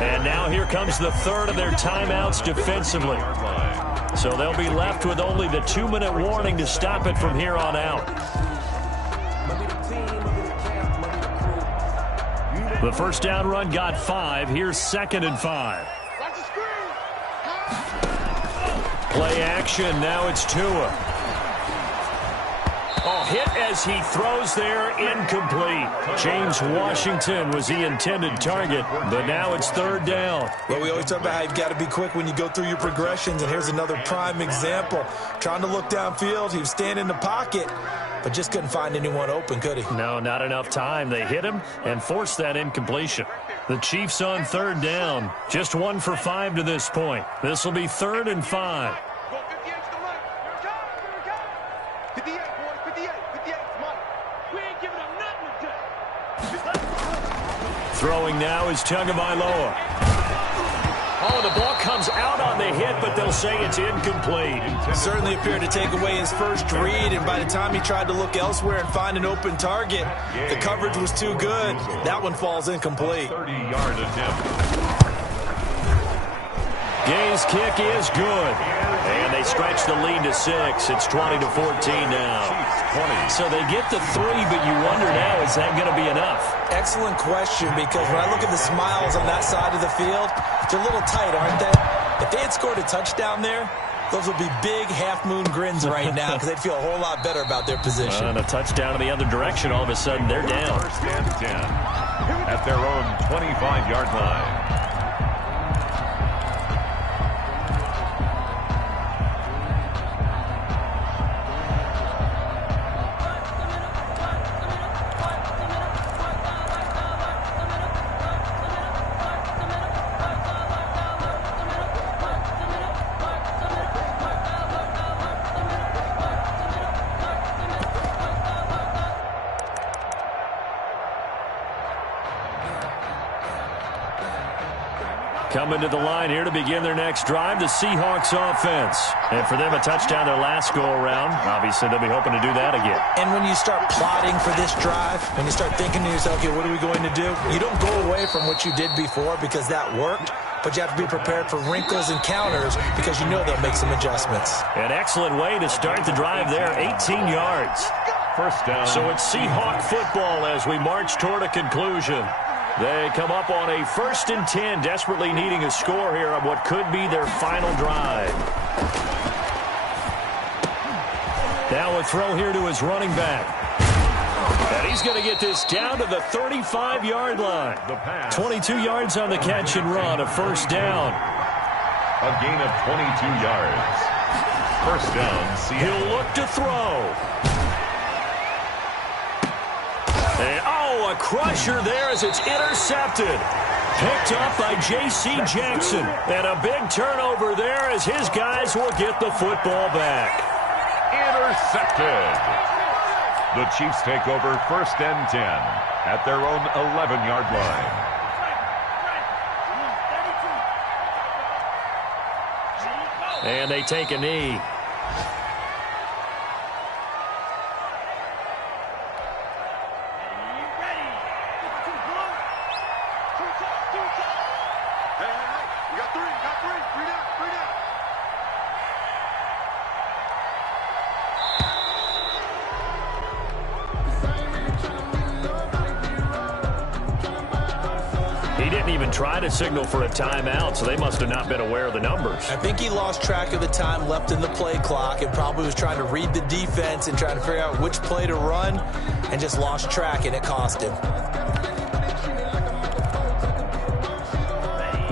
And now here comes the 3rd of their timeouts defensively. So they'll be left with only the 2-minute warning to stop it from here on out. The first down run got 5. Here's 2nd and 5. Play action. Now it's Tua. Hit as he throws there, incomplete. James Washington was the intended target, but now it's 3rd down. Well, we always talk about how you've got to be quick when you go through your progressions, and here's another prime example. Trying to look downfield, he was standing in the pocket, but just couldn't find anyone open, could he? No, not enough time. They hit him and forced that incompletion. The Chiefs on 3rd down. Just 1 for 5 to this point. This will be 3rd and 5. Throwing now is Tagovailoa. Oh, the comes out on the hit, but they'll say it's incomplete. Certainly appeared to take away his first read, and by the time he tried to look elsewhere and find an open target, the coverage was too good. That one falls incomplete. 30-yard attempt. Gay's kick is good. And they stretch the lead to 6. It's 20-14 now. So they get the 3, but you wonder now, is that going to be enough? Excellent question, because when I look at the smiles on that side of the field, they're a little tight, aren't they? If they had scored a touchdown there, those would be big half-moon grins right now because they'd feel a whole lot better about their position. And a touchdown in the other direction, all of a sudden they're down. First and 10 at their own 25-yard line. Coming to the line here to begin their next drive, the Seahawks offense. And for them, a touchdown their last go-around. Obviously, they'll be hoping to do that again. And when you start plotting for this drive, when you start thinking to yourself, okay, what are we going to do? You don't go away from what you did before because that worked, but you have to be prepared for wrinkles and counters because you know they'll make some adjustments. An excellent way to start the drive there, 18 yards. First down. So it's Seahawk football as we march toward a conclusion. They come up on a 1st and 10, desperately needing a score here on what could be their final drive. Now a throw here to his running back. And he's going to get this down to the 35-yard line. 22 yards on the catch and run, a first down. A gain of 22 yards. First down, Seattle. He'll look to throw. And, a crusher there as it's intercepted. Picked up by J.C. Jackson. And a big turnover there as his guys will get the football back. Intercepted. The Chiefs take over 1st and 10 at their own 11-yard line. And they take a knee. He didn't even try to signal for a timeout, so they must have not been aware of the numbers. I think he lost track of the time left in the play clock and probably was trying to read the defense and trying to figure out which play to run and just lost track, and it cost him.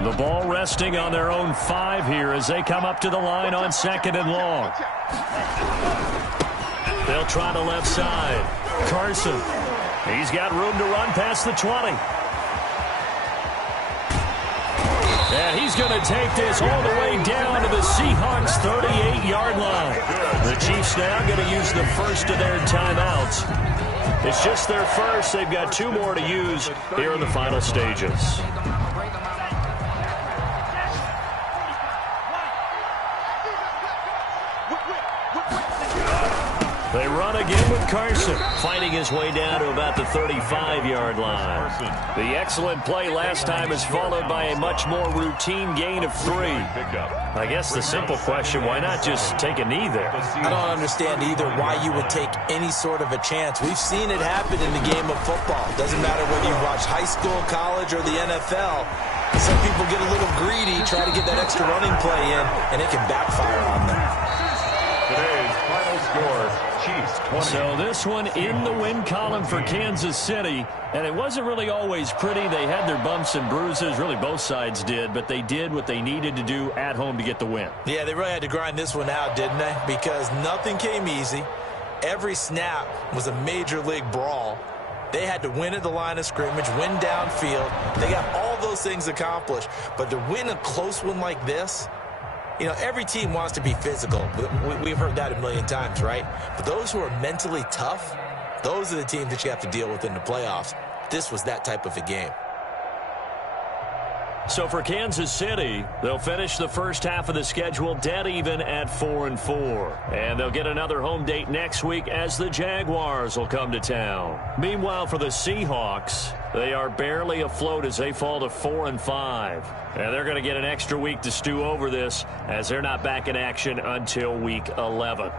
The ball resting on their own 5 here as they come up to the line on 2nd and long. They'll try the left side. Carson. He's got room to run past the 20. And he's going to take this all the way down to the Seahawks' 38-yard line. The Chiefs now going to use the first of their timeouts. It's just their first. They've got 2 more to use here in the final stages. They run again with Carson, fighting his way down to about the 35-yard line. The excellent play last time is followed by a much more routine gain of 3. I guess the simple question, why not just take a knee there? I don't understand either why you would take any sort of a chance. We've seen it happen in the game of football. Doesn't matter whether you watch high school, college, or the NFL. Some people get a little greedy, try to get that extra running play in, and it can backfire on them. Today's final score, Chiefs 20. So this one in the win column for Kansas City, and it wasn't really always pretty. They had their bumps and bruises, really both sides did, but they did what they needed to do at home to get the win. Yeah, they really had to grind this one out, didn't they? Because nothing came easy. Every snap was a major league brawl. They had to win at the line of scrimmage, win downfield. They got all those things accomplished, but to win a close one like this, you know, every team wants to be physical. We've heard that a million times, right? But those who are mentally tough, those are the teams that you have to deal with in the playoffs. This was that type of a game. So for Kansas City, they'll finish the first half of the schedule dead even at 4-4. And they'll get another home date next week as the Jaguars will come to town. Meanwhile, for the Seahawks, they are barely afloat as they fall to 4-5. And they're going to get an extra week to stew over this as they're not back in action until week 11.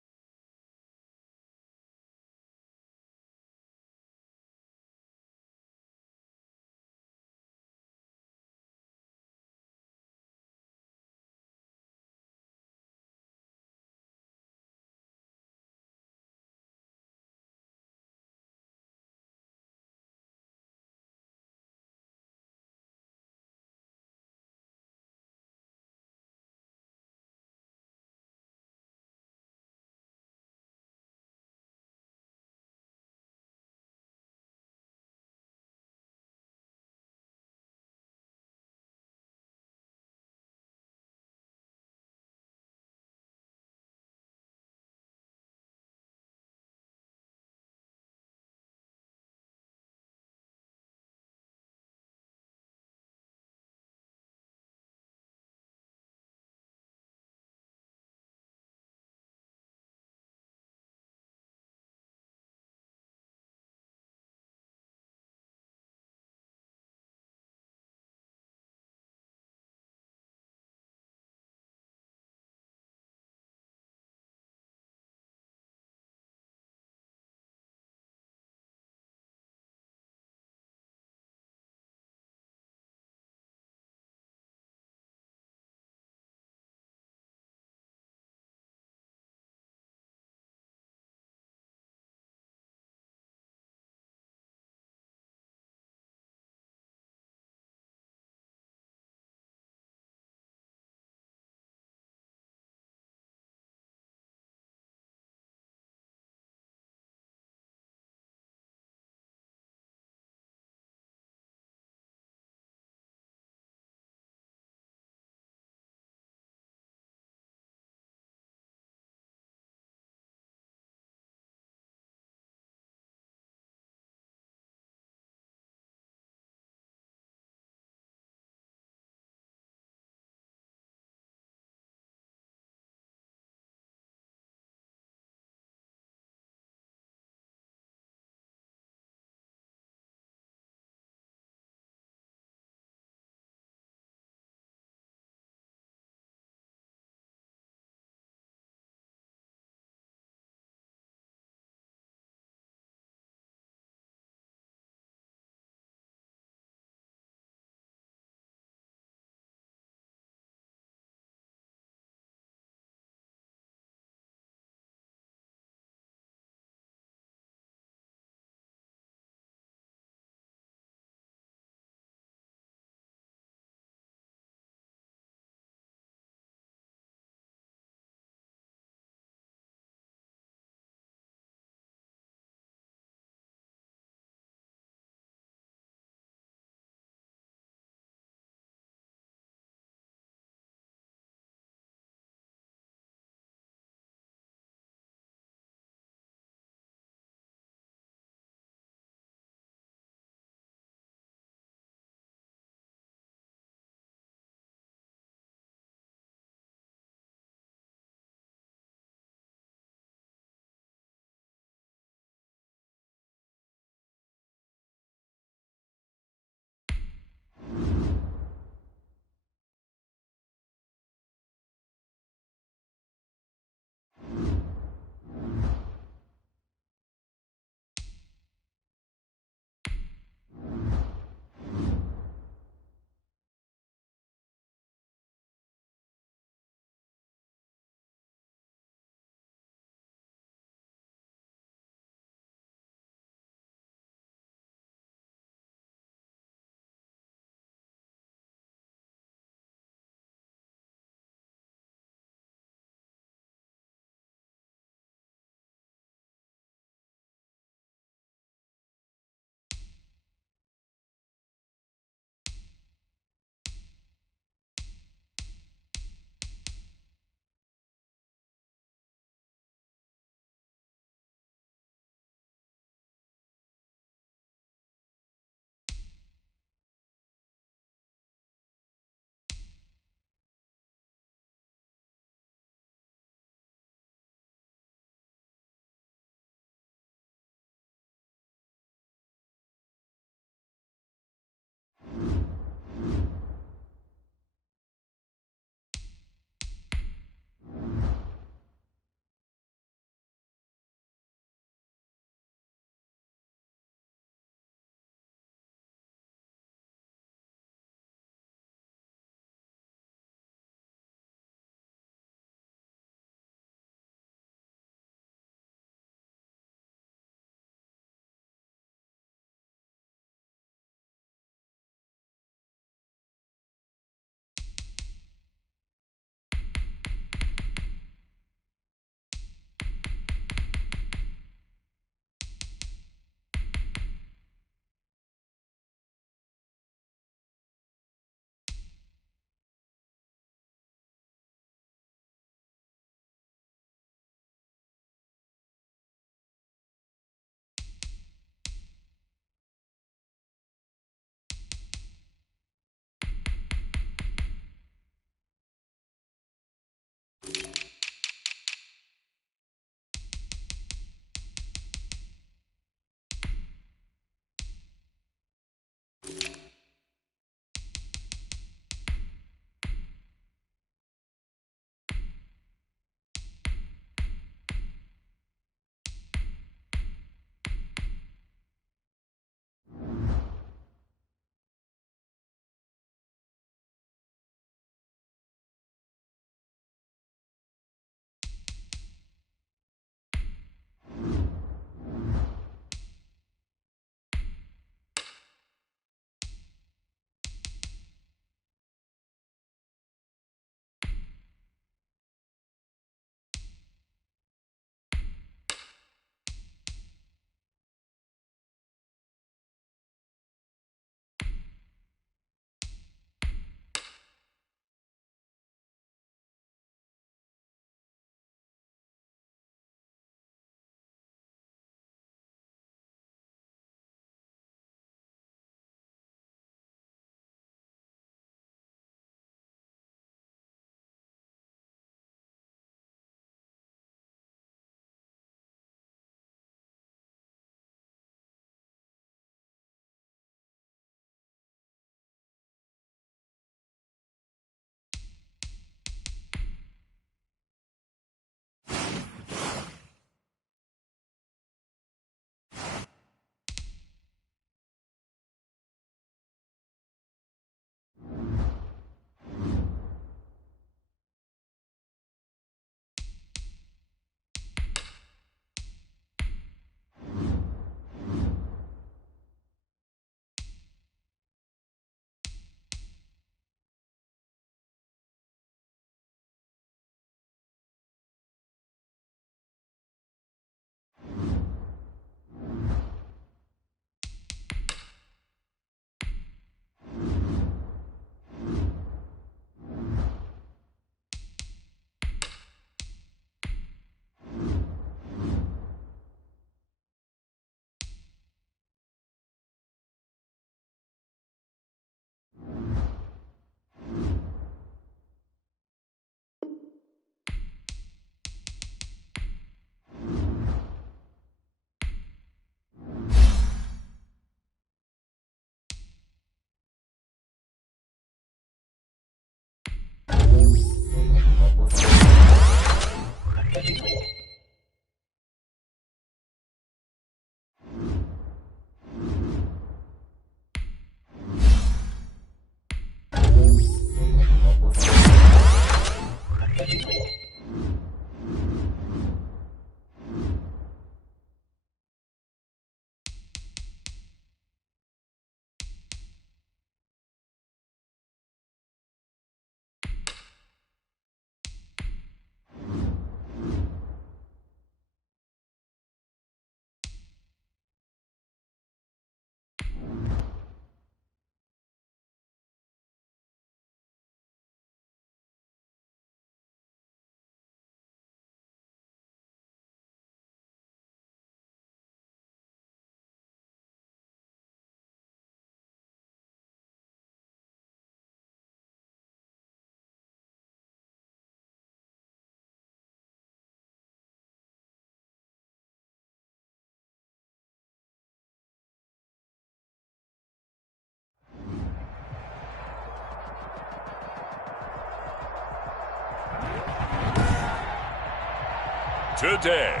Today,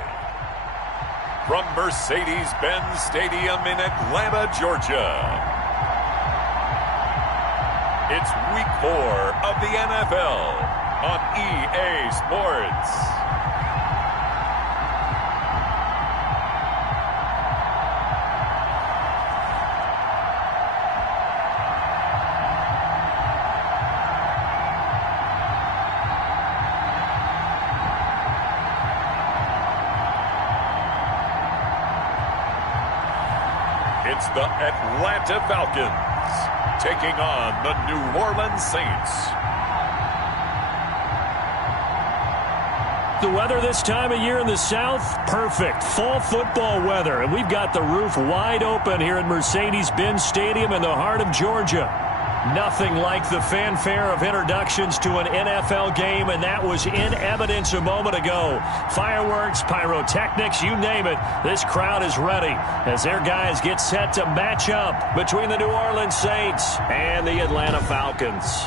from Mercedes-Benz Stadium in Atlanta, Georgia, it's Week 4 of the NFL on EA Sports. It's the Atlanta Falcons taking on the New Orleans Saints. The weather this time of year in the South, perfect. Fall football weather. And we've got the roof wide open here at Mercedes-Benz Stadium in the heart of Georgia. Nothing like the fanfare of introductions to an NFL game, and that was in evidence a moment ago. Fireworks, pyrotechnics, you name it. This crowd is ready as their guys get set to match up between the New Orleans Saints and the Atlanta Falcons.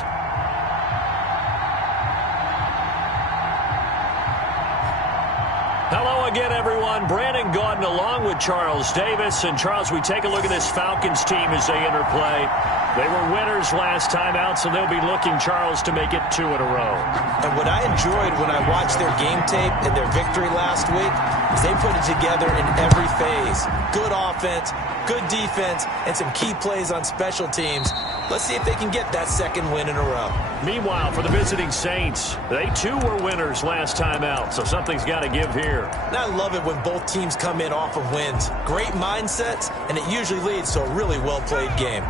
Hello again, everyone. Brandon Gaudin along with Charles Davis. And, Charles, we take a look at this Falcons team as they interplay. They were winners last time out, so they'll be looking, Charles, to make it 2 in a row. And what I enjoyed when I watched their game tape and their victory last week is they put it together in every phase. Good offense, good defense, and some key plays on special teams. Let's see if they can get that second win in a row. Meanwhile, for the visiting Saints, they too were winners last time out, so something's got to give here. And I love it when both teams come in off of wins. Great mindsets, and it usually leads to a really well-played game.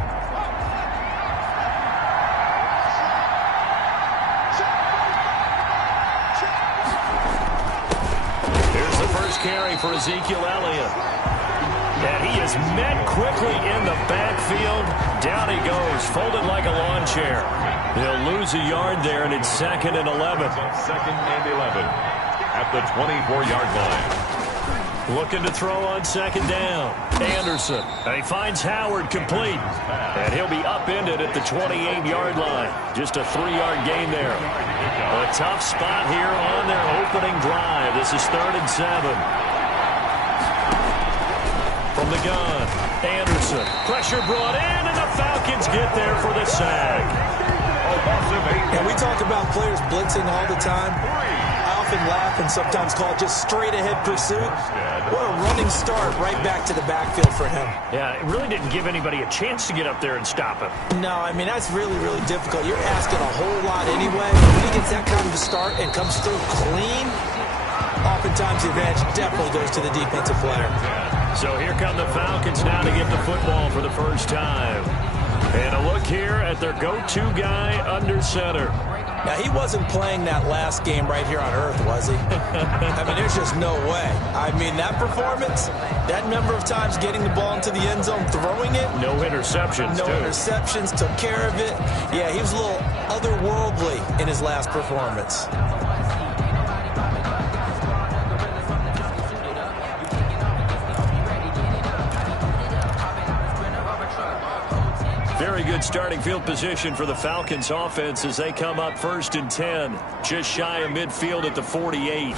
Here's the first carry for Ezekiel Elliott. And he is met quickly in the backfield. Down he goes, folded like a lawn chair. He'll lose a yard there, and it's 2nd and 11. 2nd and 11 at the 24-yard line. Looking to throw on 2nd down. Anderson. And he finds Howard complete. And he'll be upended at the 28-yard line. Just a 3-yard gain there. A tough spot here on their opening drive. This is 3rd and 7. From the gun, Anderson. Pressure brought in, and the Falcons get there for the sack. And we talk about players blitzing all the time. I often laugh and sometimes call it just straight-ahead pursuit. What a running start right back to the backfield for him. Yeah, it really didn't give anybody a chance to get up there and stop him. No, I mean, that's really, really difficult. You're asking a whole lot anyway. When he gets that kind of a start and comes through clean, oftentimes the advantage definitely goes to the defensive player. So here come the Falcons now to get the football for the first time. And a look here at their go-to guy under center. Now, he wasn't playing that last game right here on earth, was he? I mean, there's just no way. I mean, that performance, that number of times getting the ball into the end zone, throwing it. No interceptions, No interceptions, took care of it. Yeah, he was a little otherworldly in his last performance. Very good starting field position for the Falcons offense as they come up 1st and 10. Just shy of midfield at the 48.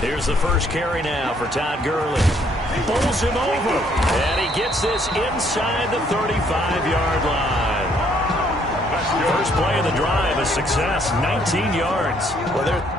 Here's the first carry now for Todd Gurley. Bowls him over. And he gets this inside the 35-yard line. First play of the drive, a success, 19 yards. Well, they're...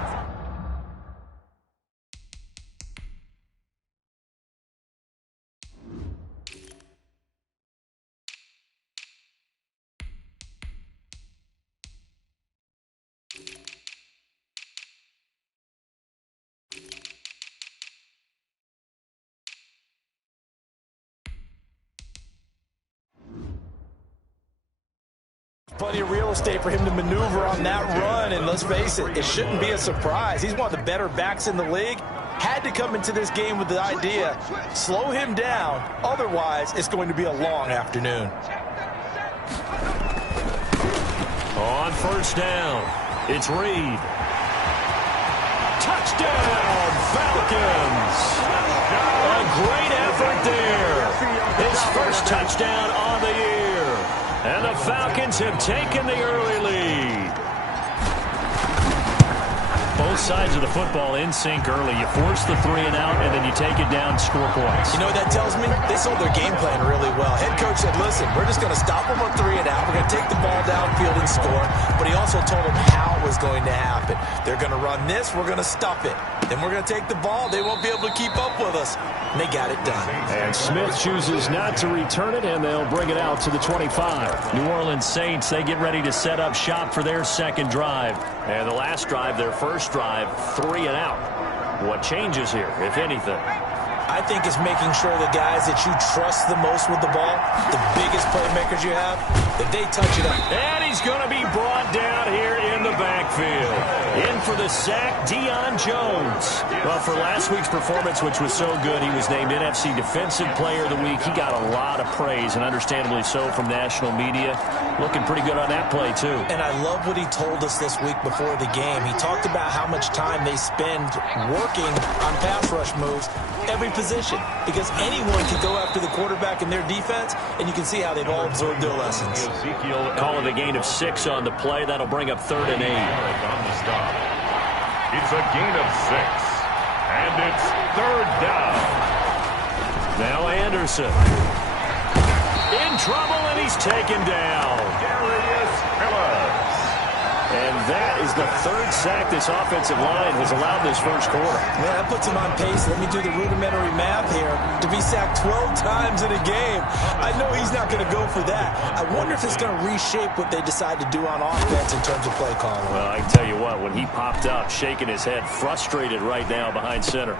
Plenty of real estate for him to maneuver on that run, and let's face it, it shouldn't be a surprise. He's one of the better backs in the league. Had to come into this game with the idea, slow him down, otherwise it's going to be a long afternoon. On first down, it's Reed. Touchdown, Falcons! A great effort there. His first touchdown on the year. And the Falcons have taken the early lead. Both sides of the football in sync early. You force the 3 and out, and then you take it down, score points. You know what that tells me? They sold their game plan really well. Head coach said, listen, we're just going to stop them on 3 and out. We're going to take the ball downfield and score. But he also told them how it was going to happen. They're going to run this. We're going to stuff it. Then we're going to take the ball. They won't be able to keep up with us. And they got it done. And Smith chooses not to return it, and they'll bring it out to the 25. New Orleans Saints, they get ready to set up shop for their second drive. And the last drive, their first drive, 3 and out. What changes here, if anything? I think it's making sure the guys that you trust the most with the ball, the biggest playmakers you have, that they touch it up. And he's going to be brought down here in the backfield. In for the sack, Deion Jones. Well, for last week's performance, which was so good, he was named NFC Defensive Player of the Week. He got a lot of praise, and understandably so, from national media. Looking pretty good on that play, too. And I love what he told us this week before the game. He talked about how much time they spend working on pass rush moves, every position, because anyone can go after the quarterback in their defense, and you can see how they've all absorbed their lessons. Calling a gain of 6 on the play. That'll bring up 3rd and 8. On the stop. It's a gain of 6. And it's 3rd down. Now Anderson. In trouble, and he's taken down. Darius Phillips. And that is the 3rd sack this offensive line has allowed this first quarter. Man, that puts him on pace. Let me do the rudimentary math here. To be sacked 12 times in a game, I know he's not going to go for that. I wonder if it's going to reshape what they decide to do on offense in terms of play calling. Well, I can tell you what, when he popped up, shaking his head, frustrated right now behind center.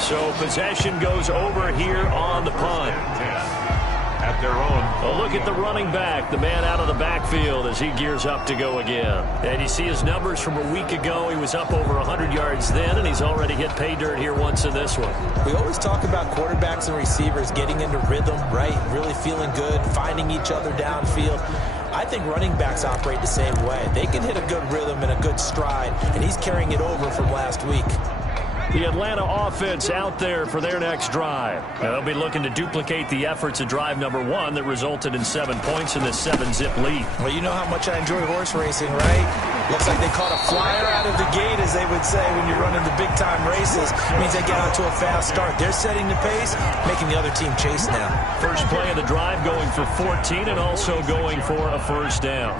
So possession goes over here on the punt. At their own. A look at the running back, the man out of the backfield as he gears up to go again. And you see his numbers from a week ago. He was up over 100 yards then, and he's already hit pay dirt here once in this one. We always talk about quarterbacks and receivers getting into rhythm, right? Really feeling good, finding each other downfield. I think running backs operate the same way. They can hit a good rhythm and a good stride, and he's carrying it over from last week. The Atlanta offense out there for their next drive. Now, they'll be looking to duplicate the efforts of drive number 1 that resulted in 7 points in this 7-zip lead. Well, you know how much I enjoy horse racing, right? Looks like they caught a flyer out of the gate, as they would say when you're running the big-time races. It means they get out to a fast start. They're setting the pace, making the other team chase now. First play of the drive going for 14 and also going for a first down.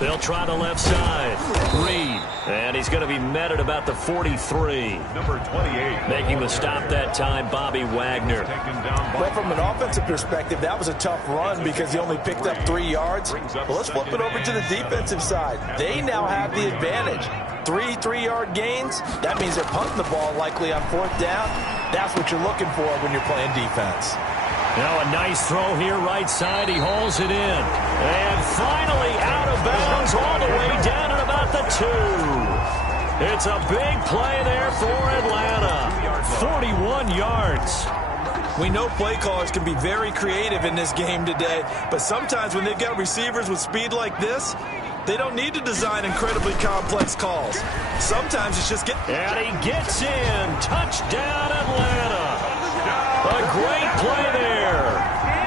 They'll try the left side. Reed. And he's going to be met at about the 43. Number 28. Making the stop that time, Bobby Wagner. Well, from an offensive perspective, that was a tough run because he only picked up 3 yards. Well, let's flip it over to the defensive side. They now have the advantage. 3 3-yard gains. That means they're punting the ball likely on 4th down. That's what you're looking for when you're playing defense. Now a nice throw here, right side. He hauls it in. And finally out of bounds all the way down at about the 2. It's a big play there for Atlanta. 41 yards. We know play callers can be very creative in this game today, but sometimes when they've got receivers with speed like this, they don't need to design incredibly complex calls. Sometimes it's just And he gets in. Touchdown, Atlanta. A great play there.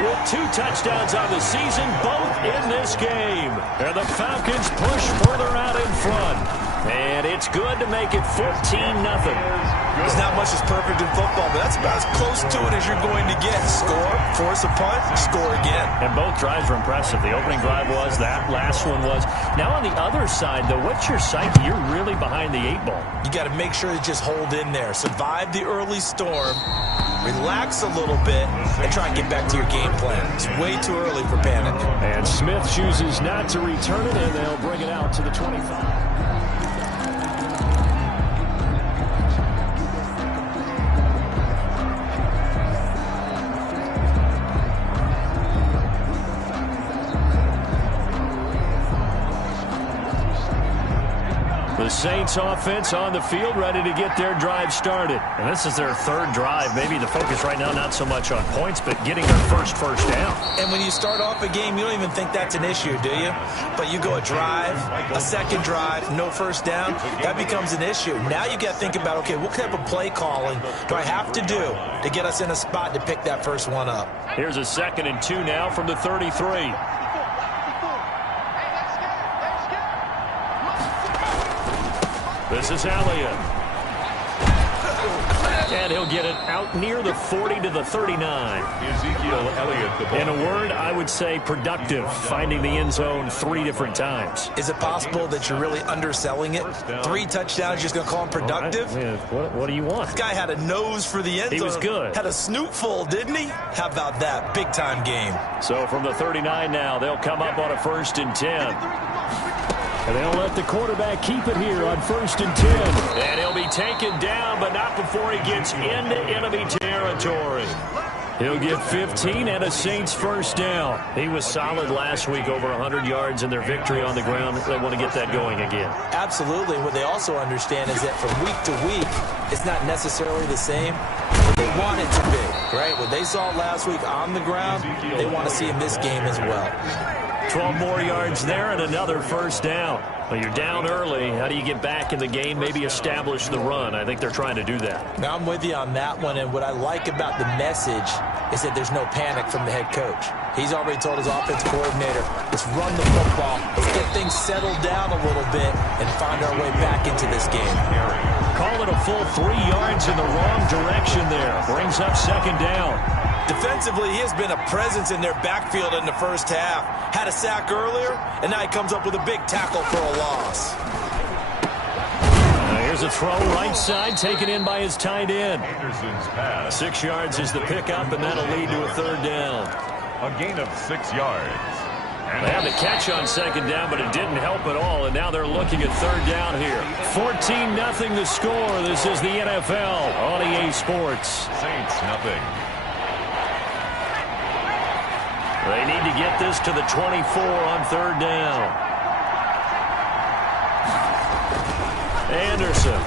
Well, 2 touchdowns on the season, both in this game. And the Falcons push further out in front. And it's good to make it 14-0. There's not much that's perfect in football, but that's about as close to it as you're going to get. Score, force a punt, score again. And both drives were impressive. The opening drive was, that last one was. Now on the other side, though, what's your psyche? You're really behind the 8 ball. You got to make sure to just hold in there. Survive the early storm, relax a little bit, and try and get back to your game plan. It's way too early for panic. And Smith chooses not to return it, and they'll bring it out to the 25. The Saints offense on the field, ready to get their drive started. And this is their 3rd drive. Maybe the focus right now, not so much on points, but getting their first down. And when you start off a game, you don't even think that's an issue, do you? But you go a drive, a second drive, no first down, that becomes an issue. Now you got to think about, okay, what type of play calling do I have to do to get us in a spot to pick that first one up? Here's a 2nd and 2 now from the 33. This is Elliott. And he'll get it out near the 40 to the 39. Ezekiel Elliott, the ball. In a word, I would say productive, finding the end zone 3 different times. Is it possible that you're really underselling it? 3 touchdowns, just going to call him productive? Right. What do you want? This guy had a nose for the end zone. He was good. Had a snoot full, didn't he? How about that? Big-time game. So from the 39 now, they'll come up on a 1st and 10. And they'll let the quarterback keep it here on 1st and 10. And he'll be taken down, but not before he gets into enemy territory. He'll get 15 and a Saints first down. He was solid last week, over 100 yards in their victory on the ground. They want to get that going again. Absolutely. What they also understand is that from week to week, it's not necessarily the same, but they want it to be, right? What they saw last week on the ground, they want to see in this game as well. 12 more yards there and another first down. Well, you're down early. How do you get back in the game, maybe establish the run? I think they're trying to do that. Now, I'm with you on that one, and what I like about the message is that there's no panic from the head coach. He's already told his offensive coordinator, let's run the football, let's get things settled down a little bit, and find our way back into this game. Call it a full 3 yards in the wrong direction there. Brings up 2nd down. Defensively, he has been a presence in their backfield in the first half. Had a sack earlier, and now he comes up with a big tackle for a loss. Here's a throw right side, taken in by his tight end. 6 yards is the pickup, and that'll lead to a 3rd down. A gain of 6 yards. They had the catch on 2nd down, but it didn't help at all, and now they're looking at 3rd down here. 14-0 the score. This is the NFL on EA Sports. Saints, nothing. They need to get this to the 24 on 3rd down. Anderson.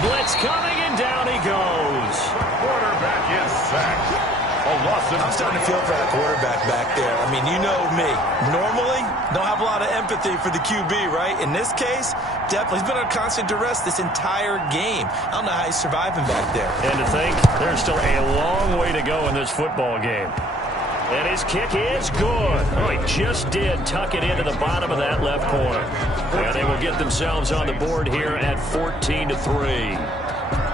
Blitz coming, and down he goes. Quarterback is sacked. I'm starting to feel for that quarterback back there. I mean, you know me. Normally, don't have a lot of empathy for the QB, right? In this case, definitely. He's been under constant duress this entire game. I don't know how he's surviving back there. And to think, there's still a long way to go in this football game. And his kick is good. Oh, he just did tuck it into the bottom of that left corner. And they will get themselves on the board here at 14-3.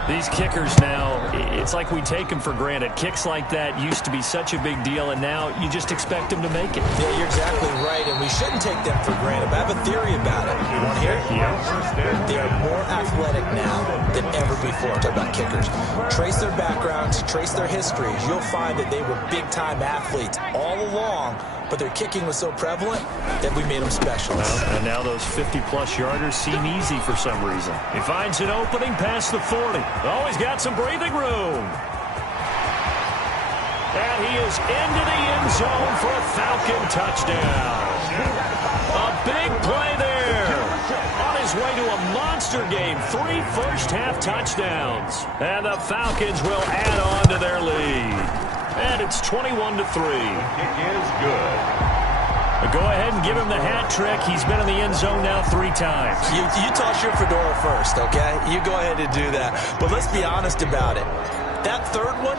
These kickers now, it's like we take them for granted. Kicks like that used to be such a big deal, and now you just expect them to make it. Yeah, you're exactly right, and we shouldn't take them for granted. But I have a theory about it. You want to hear it? Yeah. They are more athletic now than ever before. Talk about kickers. Trace their backgrounds, trace their histories. You'll find that they were big-time athletes all along, but their kicking was so prevalent that we made them special. And now those 50-plus yarders seem easy for some reason. He finds an opening past the 40. Oh, he's got some breathing room. And he is into the end zone for a Falcon touchdown. A big play there. On his way to a monster game. 3 first-half touchdowns. And the Falcons will add on to their lead. And it's 21-3. Kick is good. Go ahead and give him the hat trick. He's been in the end zone now 3 times. You toss your fedora first, okay? You go ahead and do that. But let's be honest about it. That third one,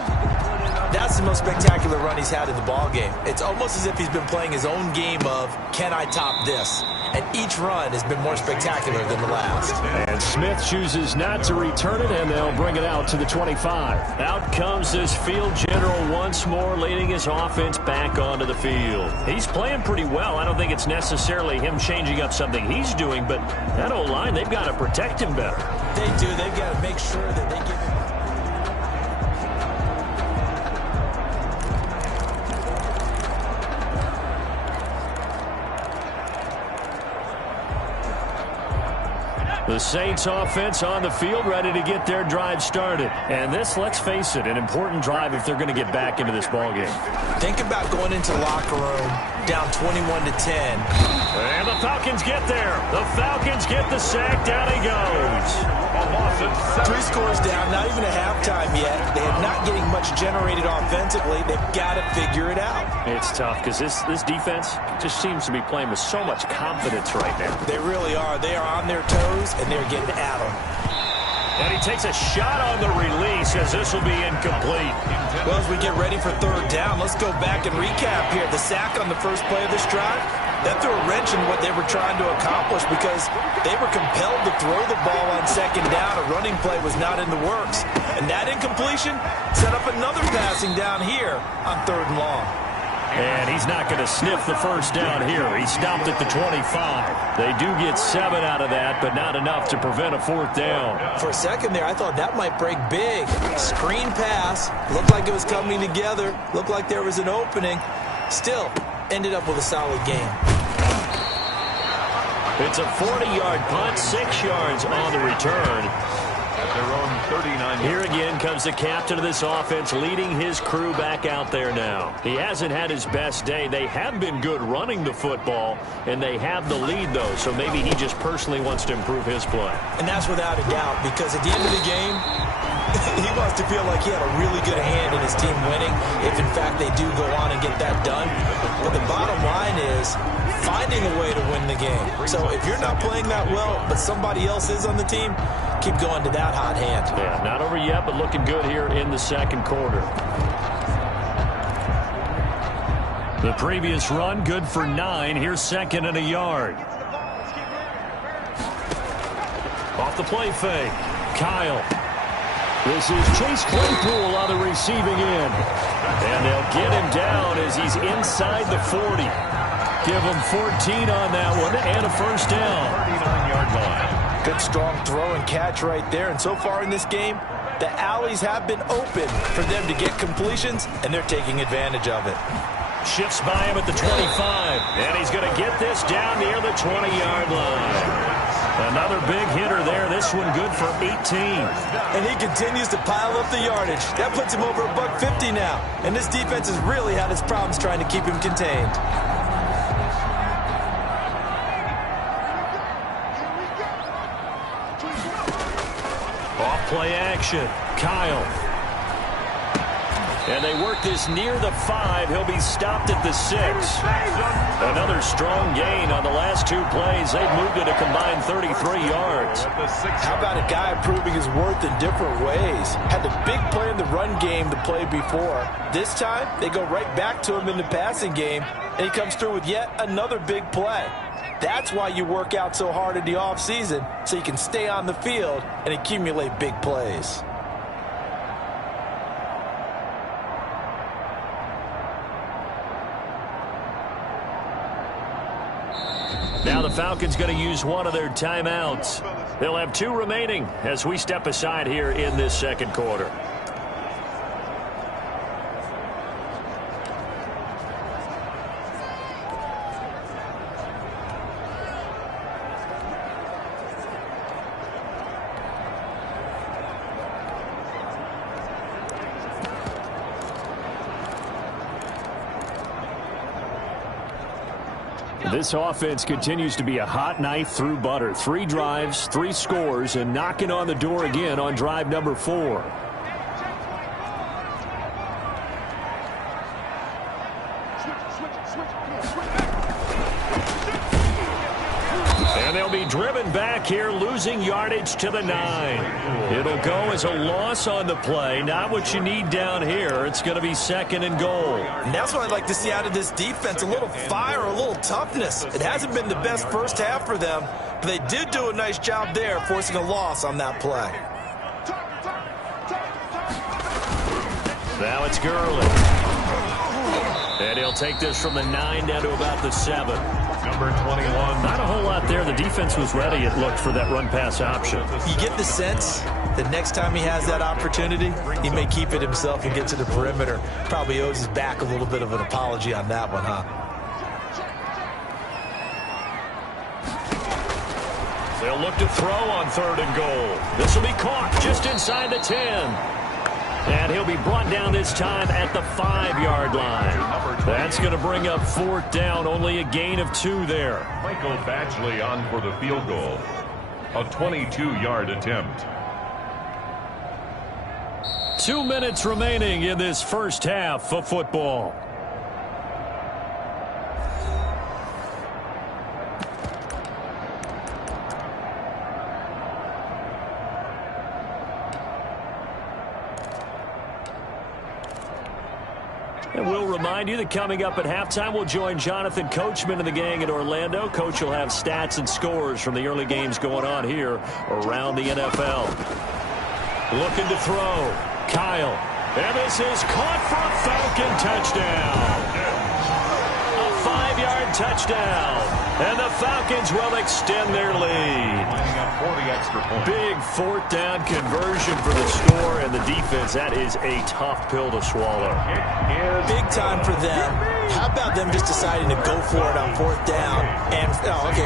that's That's the most spectacular run he's had in the ball game. It's almost as if he's been playing his own game of, can I top this? And each run has been more spectacular than the last. And Smith chooses not to return it, and they'll bring it out to the 25. Out comes this field general once more, leading his offense back onto the field. He's playing pretty well. I don't think it's necessarily him changing up something he's doing, but that O-line, they've got to protect him better. They do. They've got to make sure that they give him. The Saints offense on the field, ready to get their drive started. And this, let's face it, an important drive if they're going to get back into this ballgame. Think about going into locker room down 21-10. And the Falcons get there. The Falcons get the sack. Down he goes. 3 scores down, not even a halftime yet. They are not getting much generated offensively. They've got to figure it out. It's tough because this defense just seems to be playing with so much confidence right now. They really are. They are on their toes, and they're getting at them. And he takes a shot on the release as this will be incomplete. Well, as we get ready for third down, let's go back and recap here. The sack on the first play of this drive, that threw a wrench in what they were trying to accomplish because they were compelled to throw the ball on second down. A running play was not in the works. And that incompletion set up another passing down here on third and long. And he's not going to sniff the first down here. He stopped at the 25. They do get 7 out of that, but not enough to prevent a fourth down. For a second there, I thought that might break big. Screen pass. Looked like it was coming together. Looked like there was an opening. Still, ended up with a solid game. It's a 40-yard punt, 6 yards on the return. At their own 39. Here again comes the captain of this offense, leading his crew back out there now. He hasn't had his best day. They have been good running the football, and they have the lead, though, so maybe he just personally wants to improve his play. And that's without a doubt, because at the end of the game, he wants to feel like he had a really good hand in his team winning, if in fact they do go on and get that done. But the bottom line is finding a way to win the game. So if you're not playing that well, but somebody else is on the team, keep going to that hot hand. Yeah, not over yet, but looking good here in the second quarter. The previous run, good for 9. Here's second and a yard. Off the play fake. Kyle. This is Chase Claypool on the receiving end. And they'll get him down as he's inside the 40. Give him 14 on that one and a first down. 39-yard line. Good strong throw and catch right there. And so far in this game, the alleys have been open for them to get completions, and they're taking advantage of it. Shifts by him at the 25. And he's going to get this down near the 20-yard line. Another big hitter there. This one good for 18. And he continues to pile up the yardage. That puts him over $150 now. And this defense has really had its problems trying to keep him contained. Off play action. Kyle. And they work this near the 5. He'll be stopped at the 6. Another strong gain on the last 2 plays. They've moved it a combined 33 yards. How about a guy proving his worth in different ways? Had the big play in the run game the play before. This time, they go right back to him in the passing game, and he comes through with yet another big play. That's why you work out so hard in the offseason, so you can stay on the field and accumulate big plays. Now the Falcons going to use one of their timeouts. They'll have 2 remaining as we step aside here in this second quarter. This offense continues to be a hot knife through butter. 3 drives, 3 scores, and knocking on the door again on drive number 4. And they'll be driven back here, losing yardage to the 9. It'll go as a loss on the play. Not what you need down here. It's going to be 2nd and goal. And that's what I'd like to see out of this defense, a little fire, a little toughness. It hasn't been the best first half for them, but they did do a nice job there, forcing a loss on that play. Now it's Gurley. And he'll take this from the 9 down to about the 7. Number 21. Not a whole lot there. The defense was ready, it looked, for that run-pass option. You get the sense that next time he has that opportunity, he may keep it himself and get to the perimeter. Probably owes his back a little bit of an apology on that one, huh? They'll look to throw on 3rd and goal. This will be caught just inside the 10. And he'll be brought down this time at the 5-yard line. That's going to bring up 4th down, only a gain of 2 there. Michael Badgley on for the field goal. A 22-yard attempt. 2 minutes remaining in this first half of football. And we'll remind you that coming up at halftime, we'll join Jonathan Coachman and the gang in Orlando. Coach will have stats and scores from the early games going on here around the NFL. Looking to throw. Kyle. And this is caught for a Falcon touchdown. A 5-yard touchdown. And the Falcons will extend their lead. Lining up for the extra point. Big 4th down conversion for the score, and the defense, that is a tough pill to swallow. Big time for them. How about them just deciding to go for it on 4th down? And,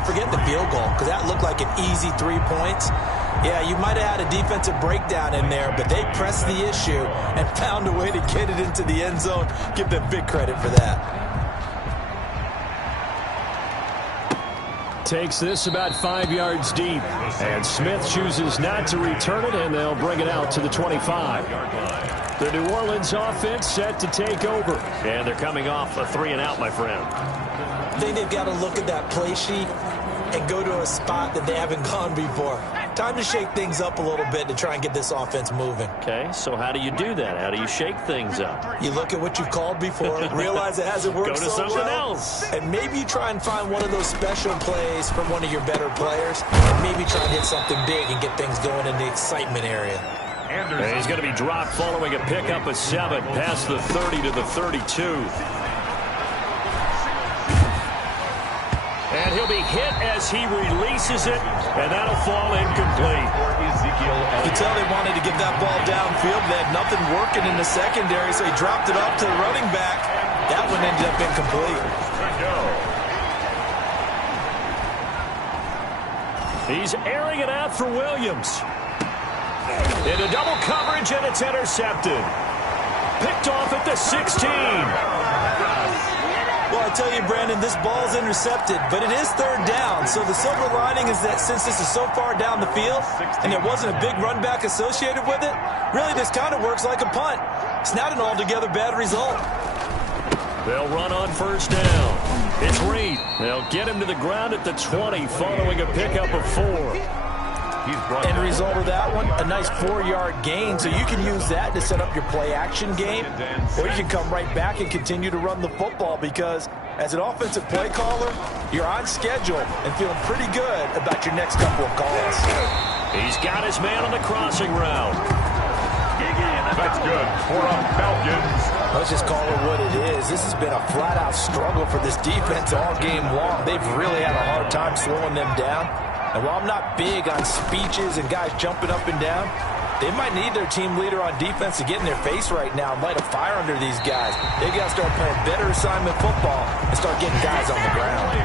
forget the field goal, because that looked like an easy 3 points. Yeah, you might have had a defensive breakdown in there, but they pressed the issue and found a way to get it into the end zone. Give them big credit for that. Takes this about 5 yards deep. And Smith chooses not to return it, and they'll bring it out to the 25-yard line. The New Orleans offense set to take over. And they're coming off a 3-and-out, my friend. I think they've got to look at that play sheet and go to a spot that they haven't gone before. Time to shake things up a little bit to try and get this offense moving. Okay, so how do you do that? How do you shake things up? You look at what you've called before, realize it hasn't worked Go to so something well, else. and maybe you try and find one of those special plays from one of your better players, and maybe try and hit something big and get things going in the excitement area. And he's going to be dropped following a pickup of 7 past the 30 to the 32. And he'll be hit as he releases it, and that'll fall incomplete. You can tell they wanted to get that ball downfield. They had nothing working in the secondary, so he dropped it off to the running back. That one ended up incomplete. He's airing it out for Williams. Into double coverage, and it's intercepted. Picked off at the 16. Well, I tell you, Brandon, this ball's intercepted, but it is 3rd down. So the silver lining is that since this is so far down the field and there wasn't a big run back associated with it, really this kind of works like a punt. It's not an altogether bad result. They'll run on 1st down. It's Reed. They'll get him to the ground at the 20 following a pickup of 4. End result of that one, a nice 4-yard gain, so you can use that to set up your play-action game, or you can come right back and continue to run the football because as an offensive play caller, you're on schedule and feeling pretty good about your next couple of calls. He's got his man on the crossing route. That's good for a Falcons. Let's just call it what it is. This has been a flat-out struggle for this defense all game long. They've really had a hard time slowing them down. And while I'm not big on speeches and guys jumping up and down, they might need their team leader on defense to get in their face right now and light a fire under these guys. They've got to start playing better assignment football and start getting guys on the ground.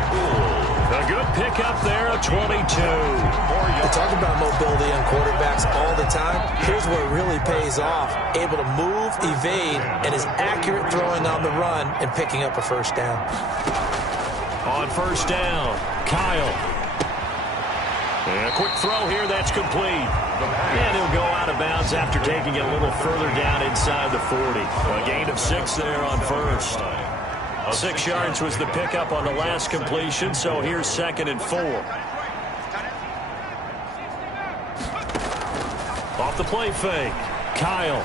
A good pickup there of 22. They talk about mobility on quarterbacks all the time. Here's where it really pays off. Able to move, evade, and is accurate throwing on the run and picking up a 1st down. On 1st down, Kyle. And a quick throw here, that's complete. And he'll go out of bounds after taking it a little further down inside the 40. A gain of 6 there on 1st. 6 yards was the pickup on the last completion, so here's 2nd and 4. Off the play fake. Kyle.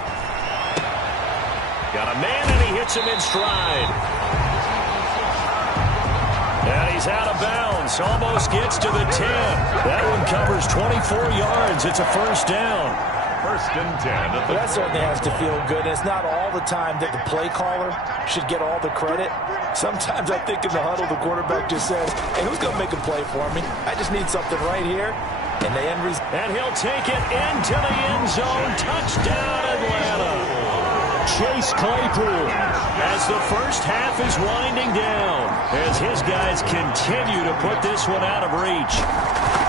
Got a man, and he hits him in stride. And he's out of bounds. Almost gets to the 10. That one covers 24 yards. It's a first down. 1st and 10. Well, that certainly has to feel good. And it's not all the time that the play caller should get all the credit. Sometimes I think in the huddle, the quarterback just says, hey, who's going to make a play for me? I just need something right here. And the end result. And he'll take it into the end zone. Touchdown, Atlanta. Chase Claypool as the first half is winding down as his guys continue to put this one out of reach.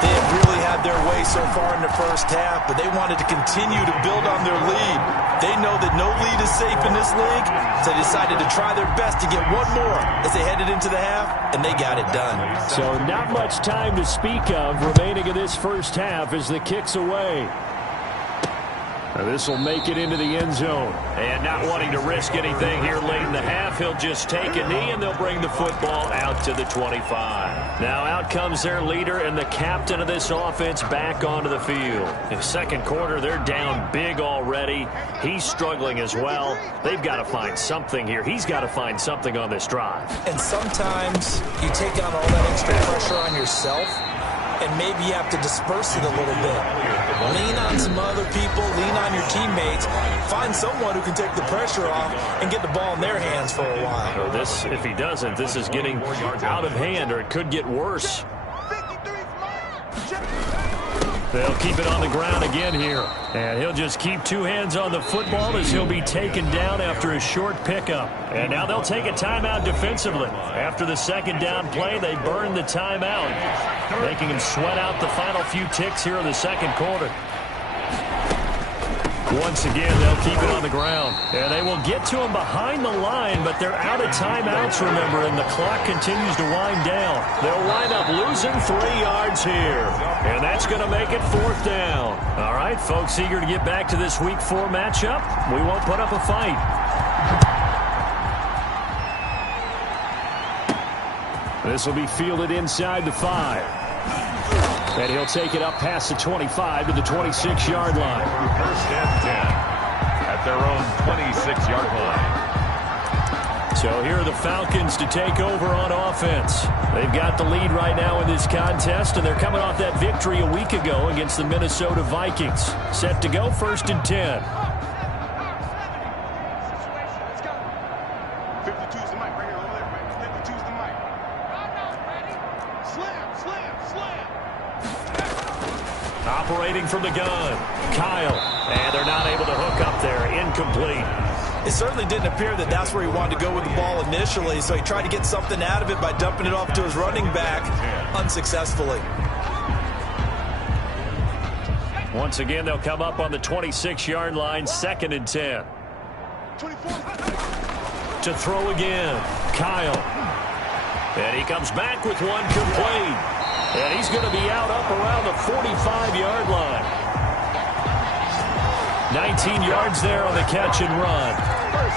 They have really had their way so far in the first half, but they wanted to continue to build on their lead. They know that no lead is safe in this league, so they decided to try their best to get one more as they headed into the half, and they got it done. So not much time to speak of remaining in this first half as the kick's away. This will make it into the end zone. And not wanting to risk anything here late in the half, he'll just take a knee and they'll bring the football out to the 25. Now out comes their leader and the captain of this offense back onto the field. In the second quarter, they're down big already. He's struggling as well. They've got to find something here. He's got to find something on this drive. And sometimes you take on all that extra pressure on yourself, and maybe you have to disperse it a little bit. Lean on some other people, lean on your teammates, find someone who can take the pressure off and get the ball in their hands for a while. So if he doesn't, this is getting out of hand, or it could get worse. They'll keep it on the ground again here. And he'll just keep 2 hands on the football as he'll be taken down after a short pickup. And now they'll take a timeout defensively. After the 2nd down play, they burn the timeout, making him sweat out the final few ticks here in the 2nd quarter. Once again, they'll keep it on the ground. And they will get to him behind the line, but they're out of timeouts, remember, and the clock continues to wind down. They'll wind up losing 3 yards here. And that's going to make it 4th down. All right, folks, eager to get back to this Week 4 matchup. We won't put up a fight. This will be fielded inside the 5. And he'll take it up past the 25 to the 26-yard line. 1st and 10 at their own 26-yard line. So here are the Falcons to take over on offense. They've got the lead right now in this contest, and they're coming off that victory a week ago against the Minnesota Vikings. Set to go 1st and 10. 52's the mic right here over there, man. 52's the mic. Slam, slam, slam. Operating from the gun, Kyle. And they're not able to hook up there. Incomplete. It certainly didn't appear that that's where he wanted to go with the ball initially, so he tried to get something out of it by dumping it off to his running back unsuccessfully. Once again, they'll come up on the 26-yard line, 2nd and 10. 24. To throw again, Kyle. And he comes back with one complete. And he's going to be out up around the 45-yard line. 19 yards there on the catch and run.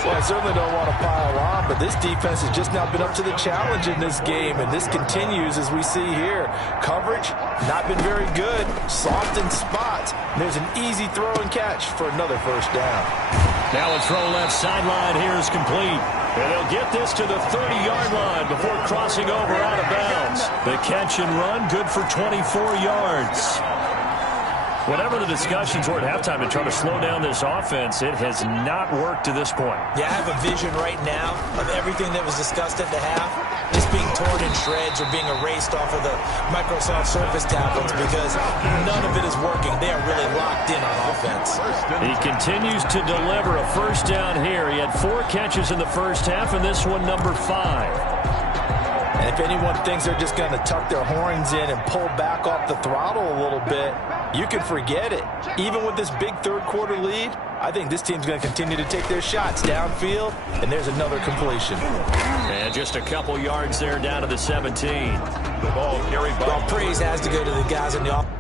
Well, I certainly don't want to pile on, but this defense has just not been up to the challenge in this game, and this continues as we see here. Coverage, not been very good. Soft in spots. And there's an easy throw and catch for another 1st down. Now a throw left sideline here is complete. And they'll get this to the 30-yard line before crossing over out of bounds. The catch and run, good for 24 yards. Whatever the discussions were at halftime to try to slow down this offense, it has not worked to this point. Yeah, I have a vision right now of everything that was discussed at the half just being torn in shreds or being erased off of the Microsoft Surface tablets because none of it is working. They are really locked in on offense. He continues to deliver a 1st down here. He had 4 catches in the first half, and this one number 5. And if anyone thinks they're just going to tuck their horns in and pull back off the throttle a little bit, you can forget it. Even with this big 3rd quarter lead, I think this team's going to continue to take their shots downfield, and there's another completion. And just a couple yards there down to the 17. The ball carried by. Well, praise has to go to the guys in the offense.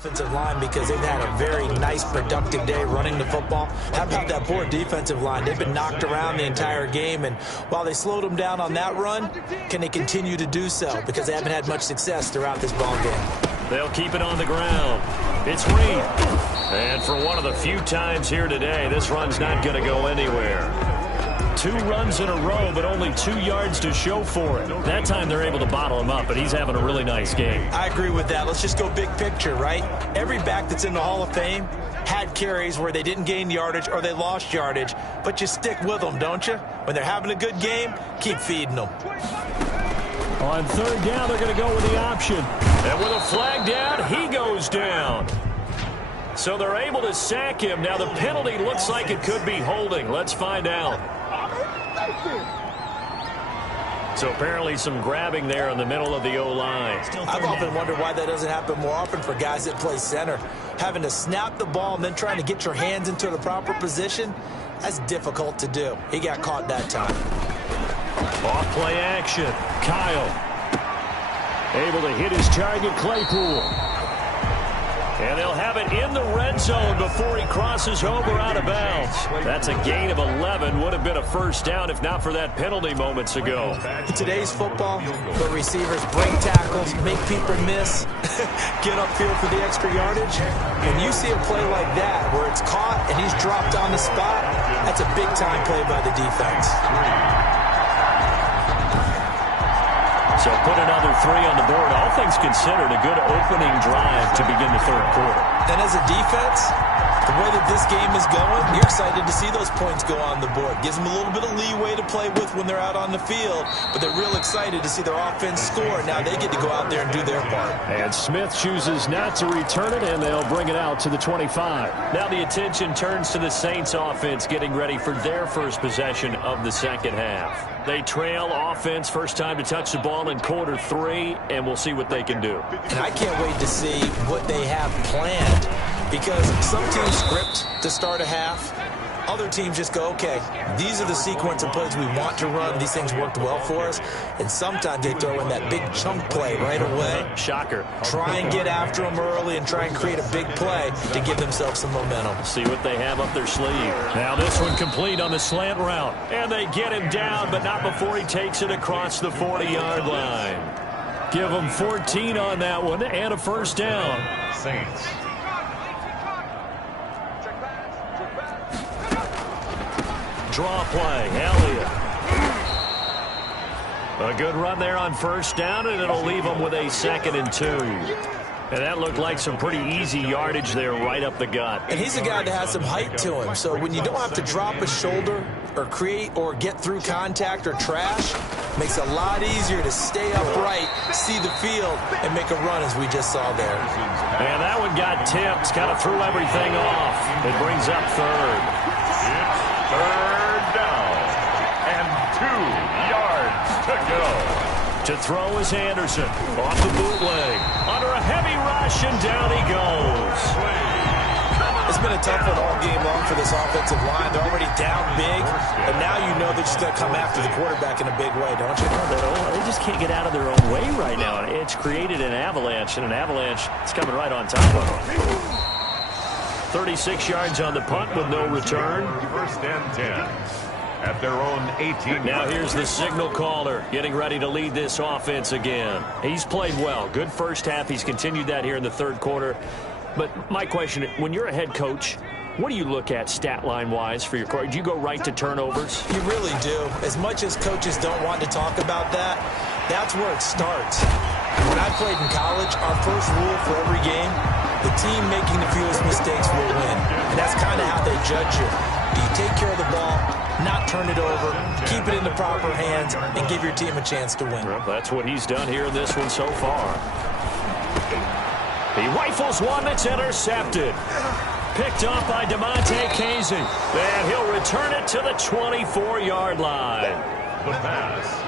Offensive line because they've had a very nice, productive day running the football. How about that poor defensive line? They've been knocked around the entire game, and while they slowed them down on that run, can they continue to do so? Because they haven't had much success throughout this ball game. They'll keep it on the ground. It's Reed. And for one of the few times here today, this run's not going to go anywhere. 2 runs in a row, but only 2 yards to show for it. That time they're able to bottle him up, but he's having a really nice game. I agree with that. Let's just go big picture, right? Every back that's in the Hall of Fame had carries where they didn't gain yardage or they lost yardage, but you stick with them, don't you? When they're having a good game, keep feeding them. On 3rd down, they're going to go with the option. And with a flag down, he goes down. So they're able to sack him. Now the penalty looks like it could be holding. Let's find out. So apparently some grabbing there in the middle of the O-line. I've often wondered why that doesn't happen more often for guys that play center. Having to snap the ball and then trying to get your hands into the proper position, that's difficult to do. He got caught that time. Off play action. Kyle able to hit his target, Claypool. And they'll have it in the red zone before he crosses over out of bounds. That's a gain of 11. Would have been a first down if not for that penalty moments ago. In today's football, the receivers break tackles, make people miss, get upfield for the extra yardage. When you see a play like that where it's caught and he's dropped on the spot, that's a big-time play by the defense. So put another 3 on the board. All things considered, a good opening drive to begin the 3rd quarter. And as a defense, the way that this game is going, you're excited to see those points go on the board. Gives them a little bit of leeway to play with when they're out on the field, but they're real excited to see their offense score. Now they get to go out there and do their part. And Smith chooses not to return it, and they'll bring it out to the 25. Now the attention turns to the Saints offense getting ready for their first possession of the second half. They trail offense, first time to touch the ball in quarter 3, and we'll see what they can do. And I can't wait to see what they have planned, because some teams script to start a half. Other teams just go, okay, these are the sequence of plays we want to run. These things worked well for us. And sometimes they throw in that big chunk play right away. Shocker. Try and get after them early and try and create a big play to give themselves some momentum. See what they have up their sleeve. Now this one complete on the slant route. And they get him down, but not before he takes it across the 40-yard line. Give him 14 on that one and a first down. Saints. Draw play, Elliott. A good run there on first down, and it'll leave them with a 2nd and 2. And that looked like some pretty easy yardage there right up the gut. And he's a guy that has some height to him, so when you don't have to drop a shoulder or create or get through contact or trash, makes it a lot easier to stay upright, see the field, and make a run as we just saw there. And that one got tipped, kind of threw everything off. It brings up 3rd. 3rd down and 2 yards to go. To throw is Anderson. Off the bootleg. Under a heavy rush, and down he goes. It's been a tough one all game long for this offensive line. They're already down big, and now you know they're just going to come after the quarterback in a big way, don't you? They just can't get out of their own way right now. It's created an avalanche, and an avalanche is coming right on top of them. 36 yards on the punt with no return. 1st and 10 at their own 18. Now here's the signal caller getting ready to lead this offense again. He's played well. Good first half. He's continued that here in the 3rd quarter. But my question, when you're a head coach, what do you look at stat line-wise for your court? Do you go right to turnovers? You really do. As much as coaches don't want to talk about that, that's where it starts. When I played in college, our first rule for every game, the team making the fewest mistakes will win. And that's kind of how they judge you. Do you take care of the ball, not turn it over, keep it in the proper hands, and give your team a chance to win? Well, that's what he's done here in this one so far. He rifles one that's intercepted. Picked up by DeMonte Casey. And he'll return it to the 24-yard line. The pass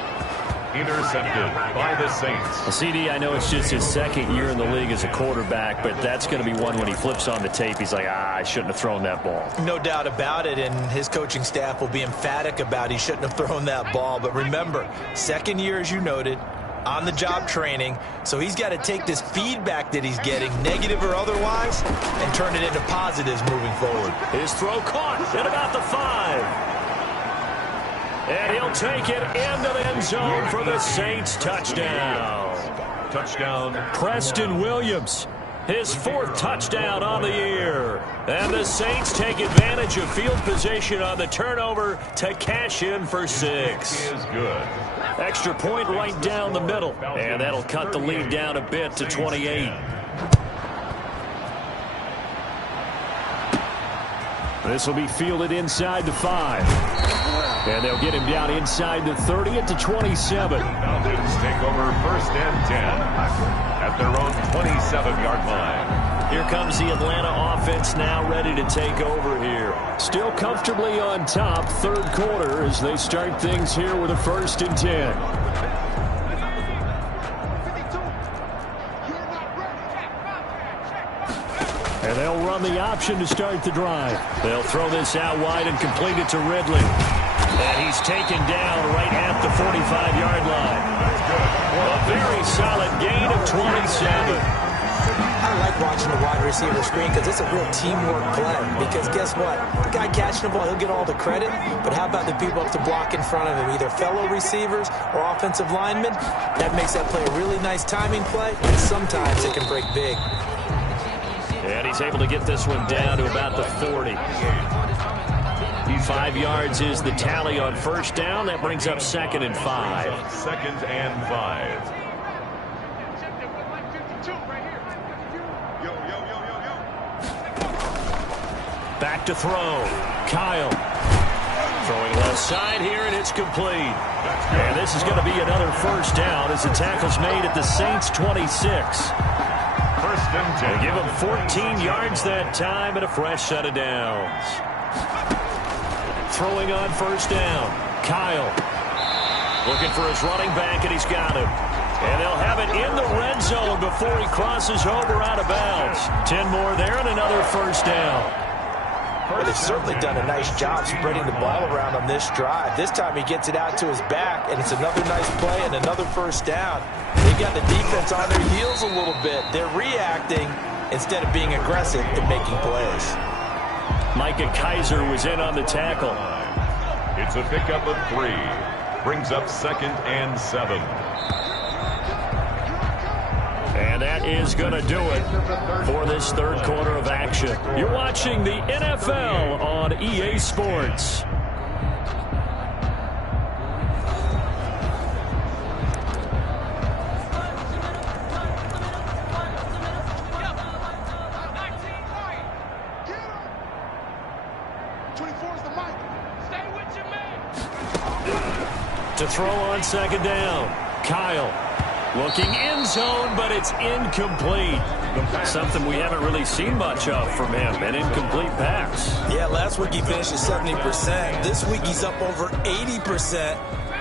intercepted by the Saints. Well, CD, I know it's just his 2nd year in the league as a quarterback, but that's going to be one when he flips on the tape. He's like, I shouldn't have thrown that ball. No doubt about it, and his coaching staff will be emphatic about he shouldn't have thrown that ball. But remember, 2nd year, as you noted, on-the-job training, so he's got to take this feedback that he's getting, negative or otherwise, and turn it into positives moving forward. His throw caught at about the 5. And he'll take it into the end zone for the Saints touchdown. Touchdown. Preston Williams, his 4th touchdown on the year. And the Saints take advantage of field position on the turnover to cash in for 6. Is good. Extra point right down the middle. And that'll cut the lead down a bit to 28. This will be fielded inside the 5. And they'll get him down inside the 30 at the 27. Falcons take over 1st and 10 at their own 27-yard line. Here comes the Atlanta offense now ready to take over here. Still comfortably on top, 3rd quarter as they start things here with a 1st and 10. And they'll run the option to start the drive. They'll throw this out wide and complete it to Ridley. And he's taken down right at the 45-yard line. A very solid gain of 27. I like watching the wide receiver screen because it's a real teamwork play. Because guess what? The guy catching the ball, he'll get all the credit. But how about the people up to block in front of him, either fellow receivers or offensive linemen? That makes that play a really nice timing play, and sometimes it can break big. And he's able to get this one down to about the 40. 5 yards is the tally on 1st down. That brings up 2nd and 5. 2nd and 5. Back to throw. Kyle. Throwing left side here, and it's complete. And this is going to be another 1st down as the tackle's made at the Saints' 26. 1st and 10. They give him 14 yards that time and a fresh set of downs. Throwing on 1st down. Kyle. Looking for his running back, and he's got him. And they'll have it in the red zone before he crosses over out of bounds. 10 more there and another 1st down. Well, they've certainly done a nice job spreading the ball around on this drive. This time he gets it out to his back, and it's another nice play and another 1st down. They've got the defense on their heels a little bit. They're reacting instead of being aggressive in making plays. Micah Kaiser was in on the tackle. It's a pickup of 3. Brings up 2nd and 7. And that is going to do it for this 3rd quarter of action. You're watching the NFL on EA Sports. To throw on 2nd down. Kyle. Looking end zone, but it's incomplete. Something we haven't really seen much of from him, an incomplete pass. Yeah, last week he finished at 70%. This week he's up over 80%.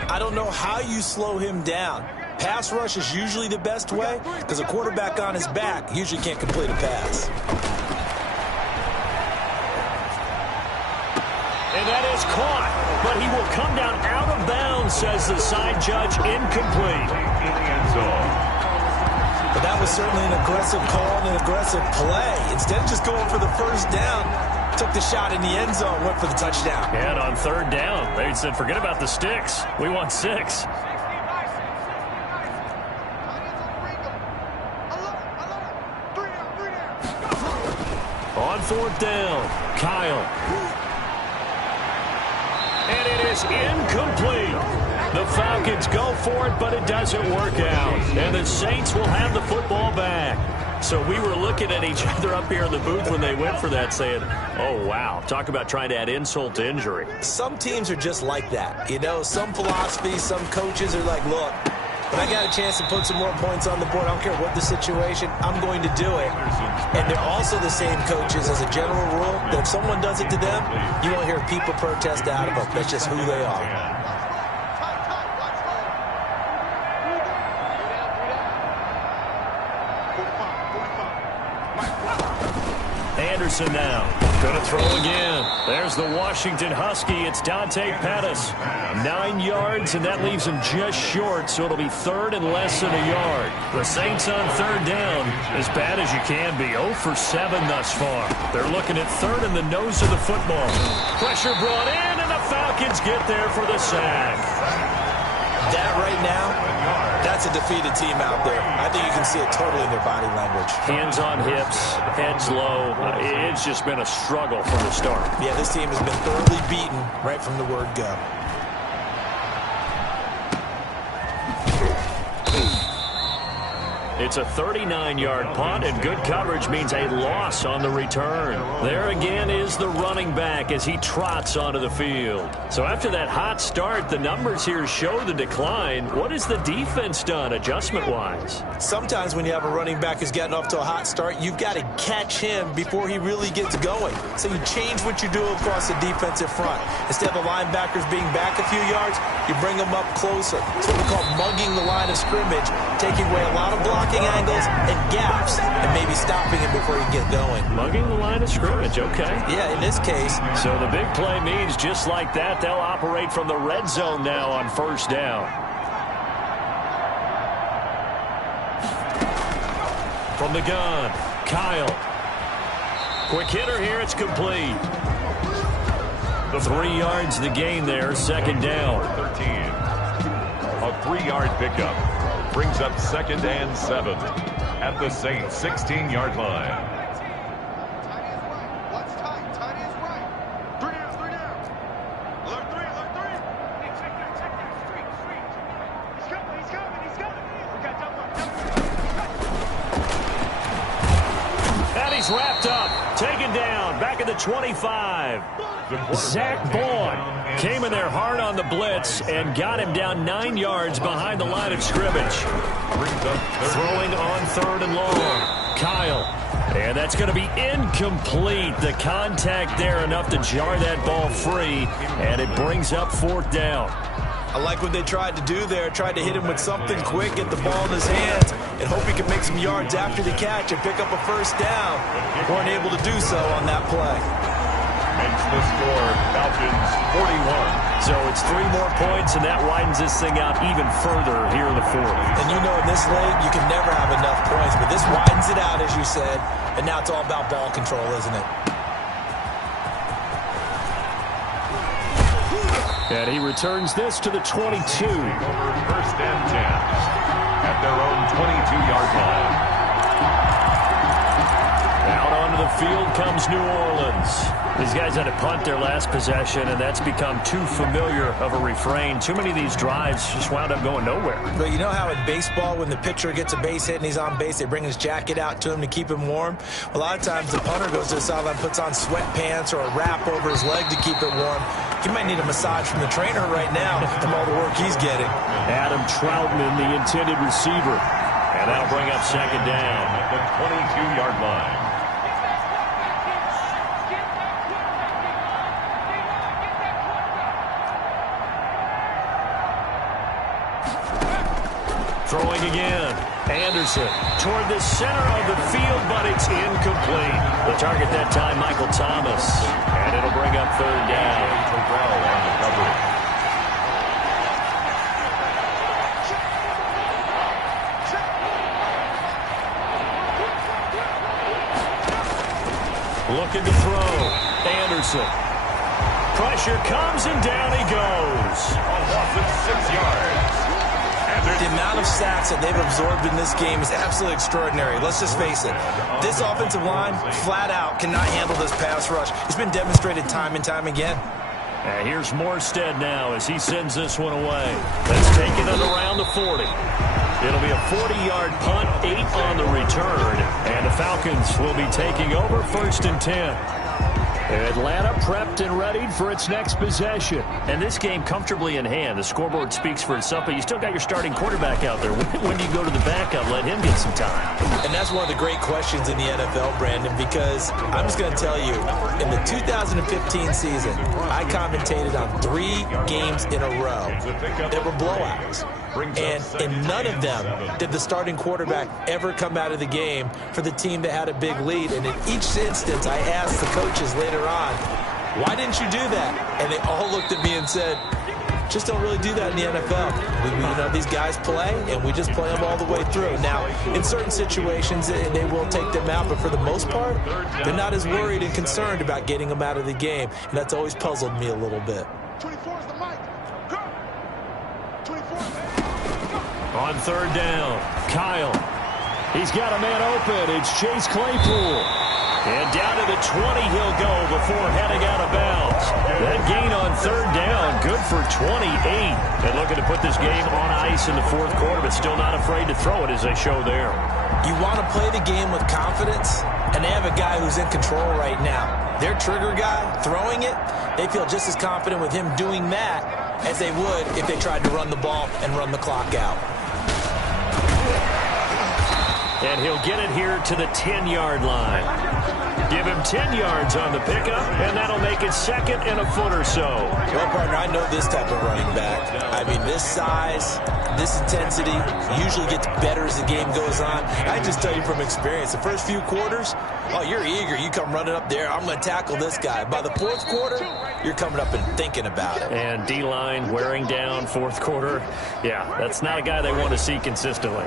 I don't know how you slow him down. Pass rush is usually the best way because a quarterback on his back usually can't complete a pass. And that is caught, but he will come down out of bounds, says the side judge, incomplete. But that was certainly an aggressive call and an aggressive play. Instead of just going for the 1st down, took the shot in the end zone, went for the touchdown. And on 3rd down, they said, forget about the sticks. We want 6. On 4th down, Kyle. And it is incomplete. The Falcons go for it, but it doesn't work out. And the Saints will have the football back. So we were looking at each other up here in the booth when they went for that saying, oh, wow, talk about trying to add insult to injury. Some teams are just like that. You know, some philosophies, some coaches are like, look, when I got a chance to put some more points on the board, I don't care what the situation, I'm going to do it. And they're also the same coaches as a general rule that if someone does it to them, you won't hear people protest out of them. That's just who they are. And Anderson now. Going to throw again. There's the Washington Husky. It's Dante Pettis. 9 yards, and that leaves him just short, so it'll be third and less than a yard. The Saints on third down, as bad as you can be. 0 for 7 thus far. They're looking at third in the nose of the football. Pressure brought in, and the Falcons get there for the sack. That right now, that's a defeated team out there. I think you can see it totally in their body language. Hands on hips, heads low. It's just been a struggle from the start. Yeah, this team has been thoroughly beaten right from the word go. It's a 39-yard punt, and good coverage means a loss on the return. There again is the running back as he trots onto the field. So after that hot start, the numbers here show the decline. What has the defense done adjustment-wise? Sometimes when you have a running back who's getting off to a hot start, you've got to catch him before he really gets going. So you change what you do across the defensive front. Instead of the linebackers being back a few yards, you bring them up closer. It's what we call mugging the line of scrimmage, taking away a lot of blocking angles and gaps and maybe stopping him before he can get going. Mugging the line of scrimmage, okay. Yeah, in this case. So the big play means just like that, they'll operate from the red zone now on first down. From the gun, Kyle. Quick hitter here, it's complete. 3 yards the gain there, second down. 13. A 3-yard pickup. Brings up second and 7 at the Saints 16-yard line. Tight is right. Watch tight. Tight is right. 3 down. 3 down. Alert 3. Alert 3. Hey, check that. Street. He's coming. We got double. And he's wrapped up. Taken down. Back at the 25. Zach Bourne came in there hard on the blitz and got him down 9 yards behind the line of scrimmage. Throwing on third and long. Kyle. And that's going to be incomplete. The contact there enough to jar that ball free, and it brings up fourth down. I like what they tried to do there. Tried to hit him with something quick, get the ball in his hands, and hope he can make some yards after the catch and pick up a first down. Weren't able to do so on that play. Makes the score Falcons 41. So it's 3 more points, and that widens this thing out even further here in the fourth. And you know in this league, you can never have enough points, but this widens it out, as you said, and now it's all about ball control, isn't it? And he returns this to the 22. Over first and 10 at their own 22-yard line. Out onto the field comes New Orleans. These guys had to punt their last possession, and that's become too familiar of a refrain. Too many of these drives just wound up going nowhere. But you know how in baseball, when the pitcher gets a base hit and he's on base, they bring his jacket out to him to keep him warm? A lot of times the punter goes to the sideline, puts on sweatpants or a wrap over his leg to keep it warm. He might need a massage from the trainer right now from all the work he's getting. Adam Troutman, the intended receiver. And that'll bring up second down. At the 22-yard line. Throwing again. Anderson toward the center of the field, but it's incomplete. The target that time, Michael Thomas. And it'll bring up third down. Terrell on the coverage. Looking to throw. Anderson. Pressure comes, and down he goes. A loss of 6 yards. The amount of sacks that they've absorbed in this game is absolutely extraordinary. Let's just face it. This offensive line, flat out, cannot handle this pass rush. It's been demonstrated time and time again. And here's Morstead now as he sends this one away. Let's take it around the 40. It'll be a 40-yard punt, 8 on the return. And the Falcons will be taking over first and 10. Atlanta prepped and readied for its next possession. And this game comfortably in hand. The scoreboard speaks for itself, but you still got your starting quarterback out there. When do you go to the backup? Let him get some time. And that's one of the great questions in the NFL, Brandon, because I'm just going to tell you, in the 2015 season, I commentated on 3 games in a row. There were blowouts. And in none of them did the starting quarterback ever come out of the game for the team that had a big lead. And in each instance, I asked the coaches later on, why didn't you do that? And they all looked at me and said, just don't really do that in the NFL. These guys play, and we just play them all the way through. Now, in certain situations, they will take them out, but for the most part, they're not as worried and concerned about getting them out of the game, and that's always puzzled me a little bit. 24 is the mic. Go. 24. On third down, Kyle. He's got a man open. It's Chase Claypool. And down to the 20 he'll go before heading out of bounds. That gain on third down, good for 28. And looking to put this game on ice in the fourth quarter, but still not afraid to throw it as they show there. You want to play the game with confidence, and they have a guy who's in control right now. Their trigger guy throwing it, they feel just as confident with him doing that as they would if they tried to run the ball and run the clock out. And he'll get it here to the 10-yard line. Give him 10 yards on the pickup, and that'll make it second and a foot or so. Well, partner, I know this type of running back. I mean, this size, this intensity usually gets better as the game goes on. I just tell you from experience, the first few quarters, oh, you're eager. You come running up there, I'm going to tackle this guy. By the fourth quarter, you're coming up and thinking about it. And D-line wearing down fourth quarter. Yeah, that's not a guy they want to see consistently.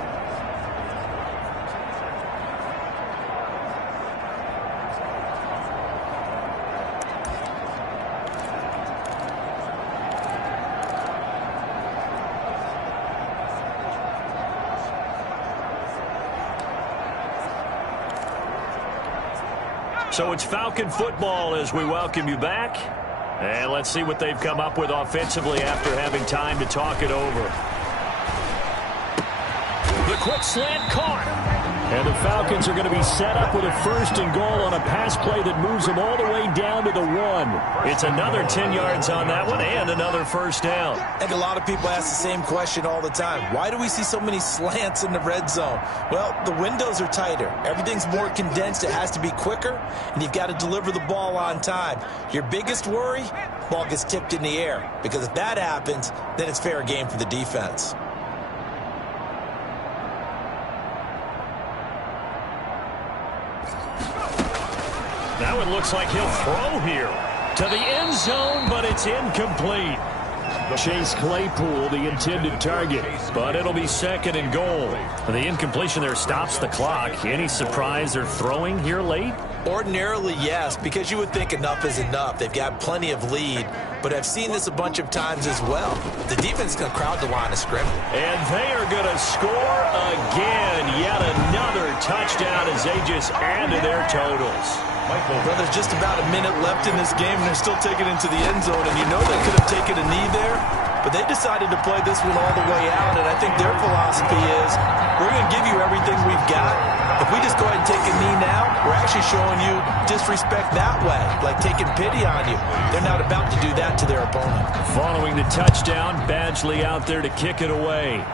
So it's Falcon football as we welcome you back. And let's see what they've come up with offensively after having time to talk it over. The quick slant caught. And the Falcons are going to be set up with a first and goal on a pass play that moves them all the way down to the 1. It's another 10 yards on that one and another first down. And a lot of people ask the same question all the time. Why do we see so many slants in the red zone? Well, the windows are tighter. Everything's more condensed. It has to be quicker, and you've got to deliver the ball on time. Your biggest worry, ball gets tipped in the air, because if that happens, then it's fair game for the defense. Now it looks like he'll throw here to the end zone, but it's incomplete. Chase Claypool, the intended target, but it'll be second and goal. The incompletion there stops the clock. Any surprise they're throwing here late? Ordinarily, yes, because you would think enough is enough. They've got plenty of lead, but I've seen this a bunch of times as well. The defense is going to crowd the line of scrimmage. And they are going to score again. Yet another touchdown as they just add to their totals. Well, there's just about a minute left in this game, and they're still taking it into the end zone, and you know they could have taken a knee there, but they decided to play this one all the way out, and I think their philosophy is, we're going to give you everything we've got. If we just go ahead and take a knee now, we're actually showing you disrespect that way, like taking pity on you. They're not about to do that to their opponent. Following the touchdown, Badgley out there to kick it away.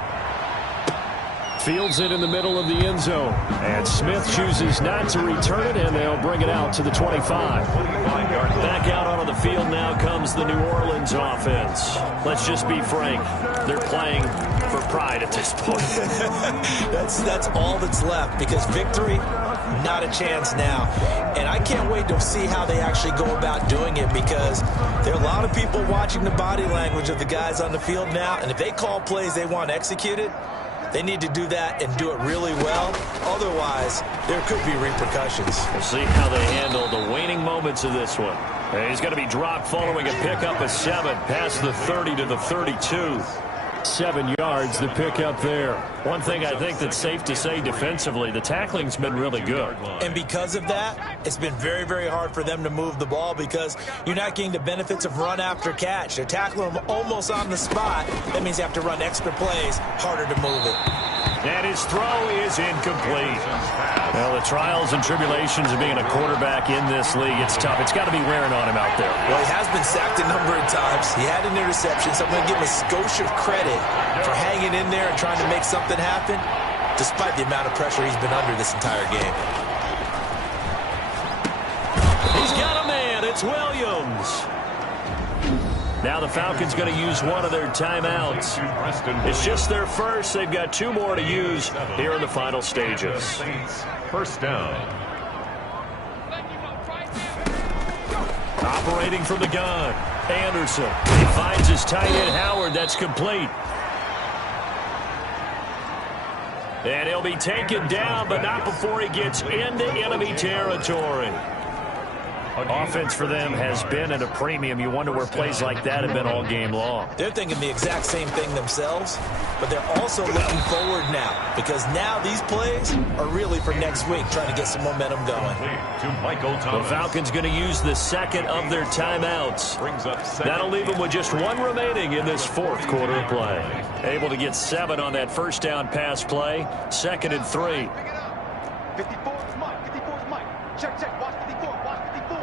Fields it in the middle of the end zone. And Smith chooses not to return it, and they'll bring it out to the 25. Back out onto the field now comes the New Orleans offense. Let's just be frank. They're playing for pride at this point. That's all that's left, because victory, not a chance now. And I can't wait to see how they actually go about doing it, because there are a lot of people watching the body language of the guys on the field now, and if they call plays they want executed, they need to do that and do it really well. Otherwise, there could be repercussions. We'll see how they handle the waning moments of this one. And he's going to be dropped following a pickup of 7 past the 30 to the 32. 7 yards, the pickup there. One thing I think that's safe to say defensively, the tackling's been really good. And because of that, it's been very, very hard for them to move the ball, because you're not getting the benefits of run after catch. They're tackling them almost on the spot. That means you have to run extra plays, harder to move it. And his throw is incomplete. Well, the trials and tribulations of being a quarterback in this league, it's tough. It's got to be wearing on him out there. Well, he has been sacked a number of times. He had an interception, so I'm going to give him a skosh of credit for hanging in there and trying to make something happen, despite the amount of pressure he's been under this entire game. He's got a man. It's Williams. Now the Falcons going to use one of their timeouts. It's just their first. They've got 2 more to use here in the final stages. First down. Operating from the gun, Anderson. He finds his tight end, Howard. That's complete. And he'll be taken down, but not before he gets into enemy territory. Offense for them has been at a premium. You wonder where plays like that have been all game long. They're thinking the exact same thing themselves, but they're also looking forward now because now these plays are really for next week, trying to get some momentum going. The Falcons going to use the second of their timeouts. That'll leave them with just 1 remaining in this 4th quarter of play. Able to get 7 on that first down pass play. 2nd and 3. 54 is Mike. 54 is Mike. Check. Watch 54. Watch 54.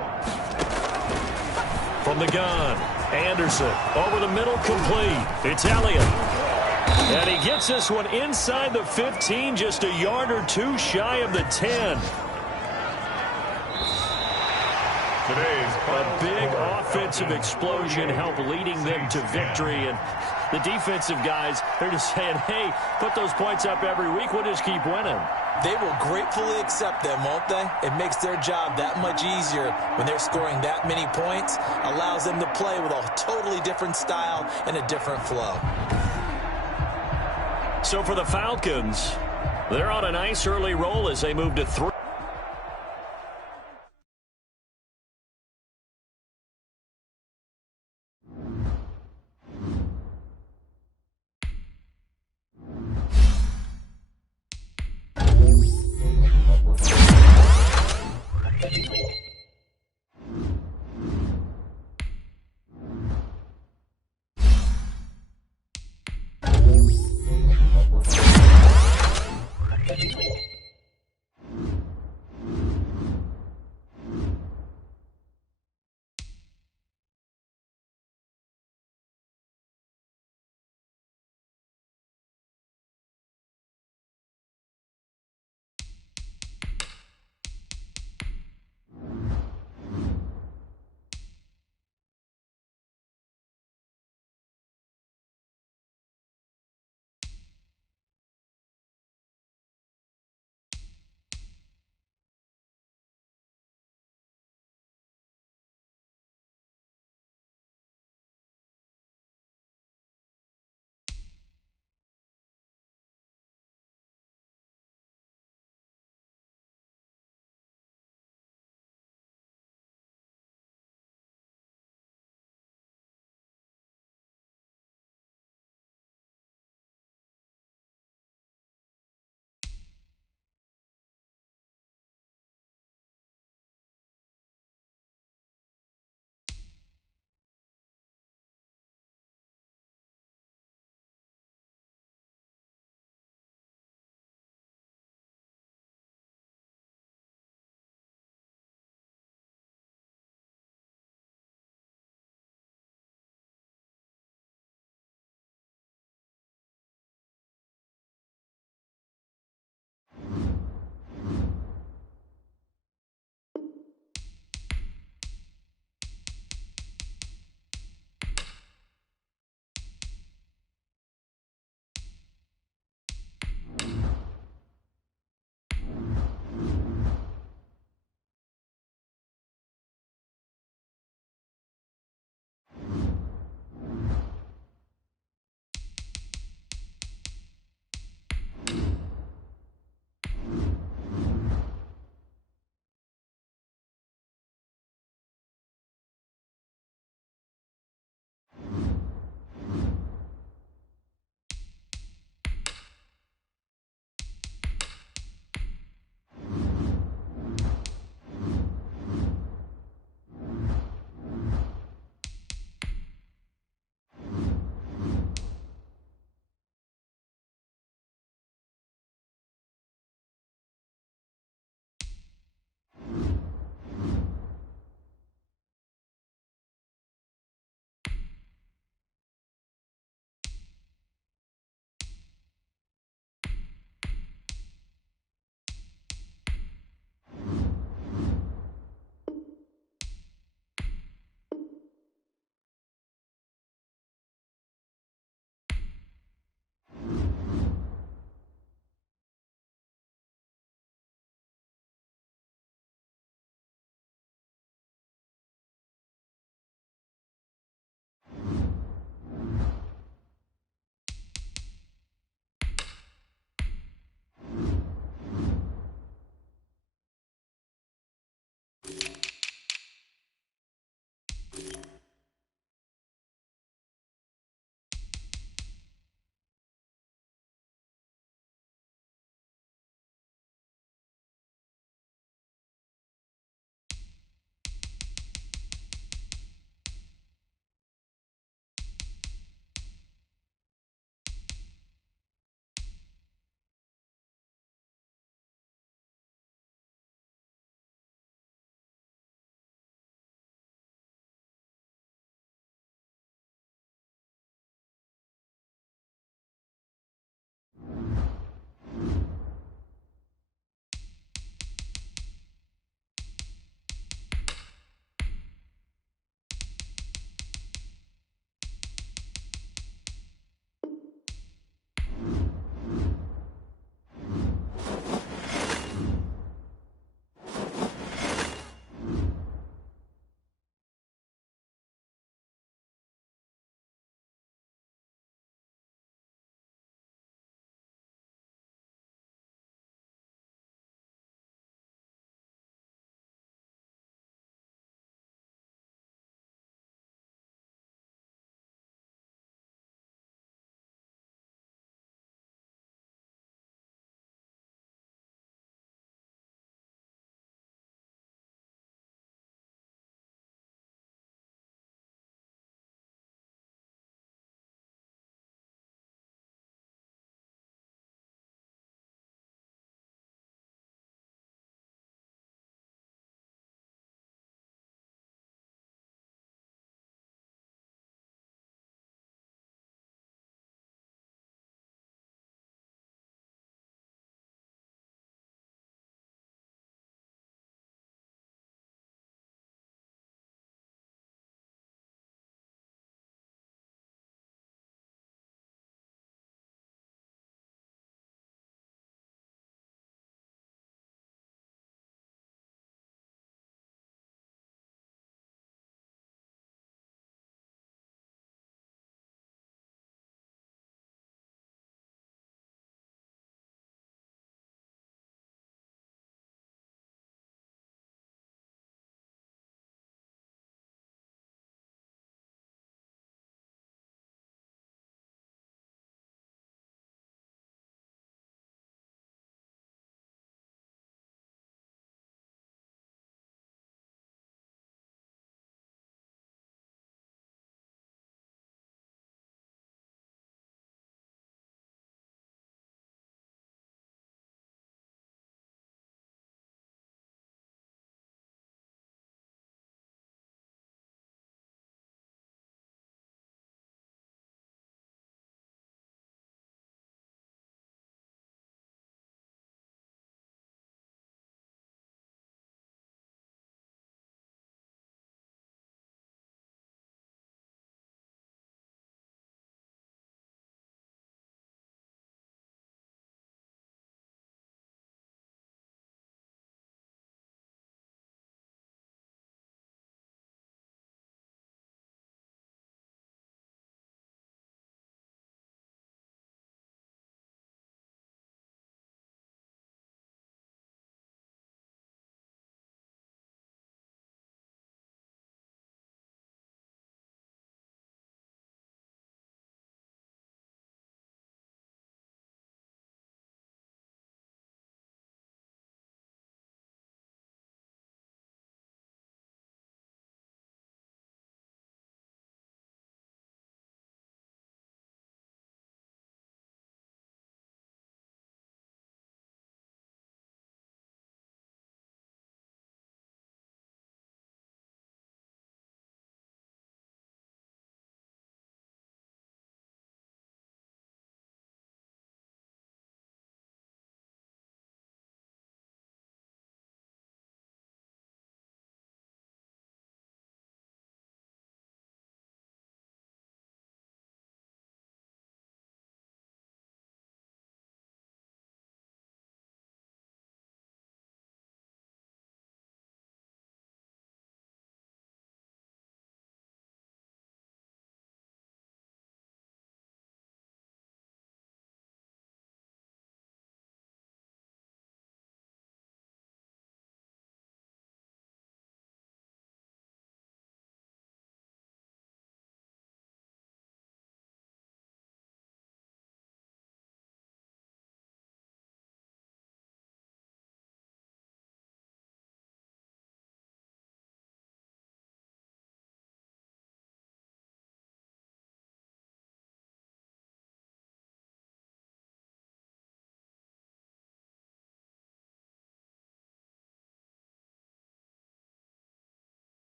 From the gun, Anderson over the middle, complete. It's Elliott. And he gets this one inside the 15, just a yard or 2 shy of the 10. A big offensive explosion helped leading them to victory. And the defensive guys, they're just saying, hey, put those points up every week. We'll just keep winning. They will gratefully accept them, won't they? It makes their job that much easier when they're scoring that many points. Allows them to play with a totally different style and a different flow. So for the Falcons, they're on a nice early roll as they move to 3.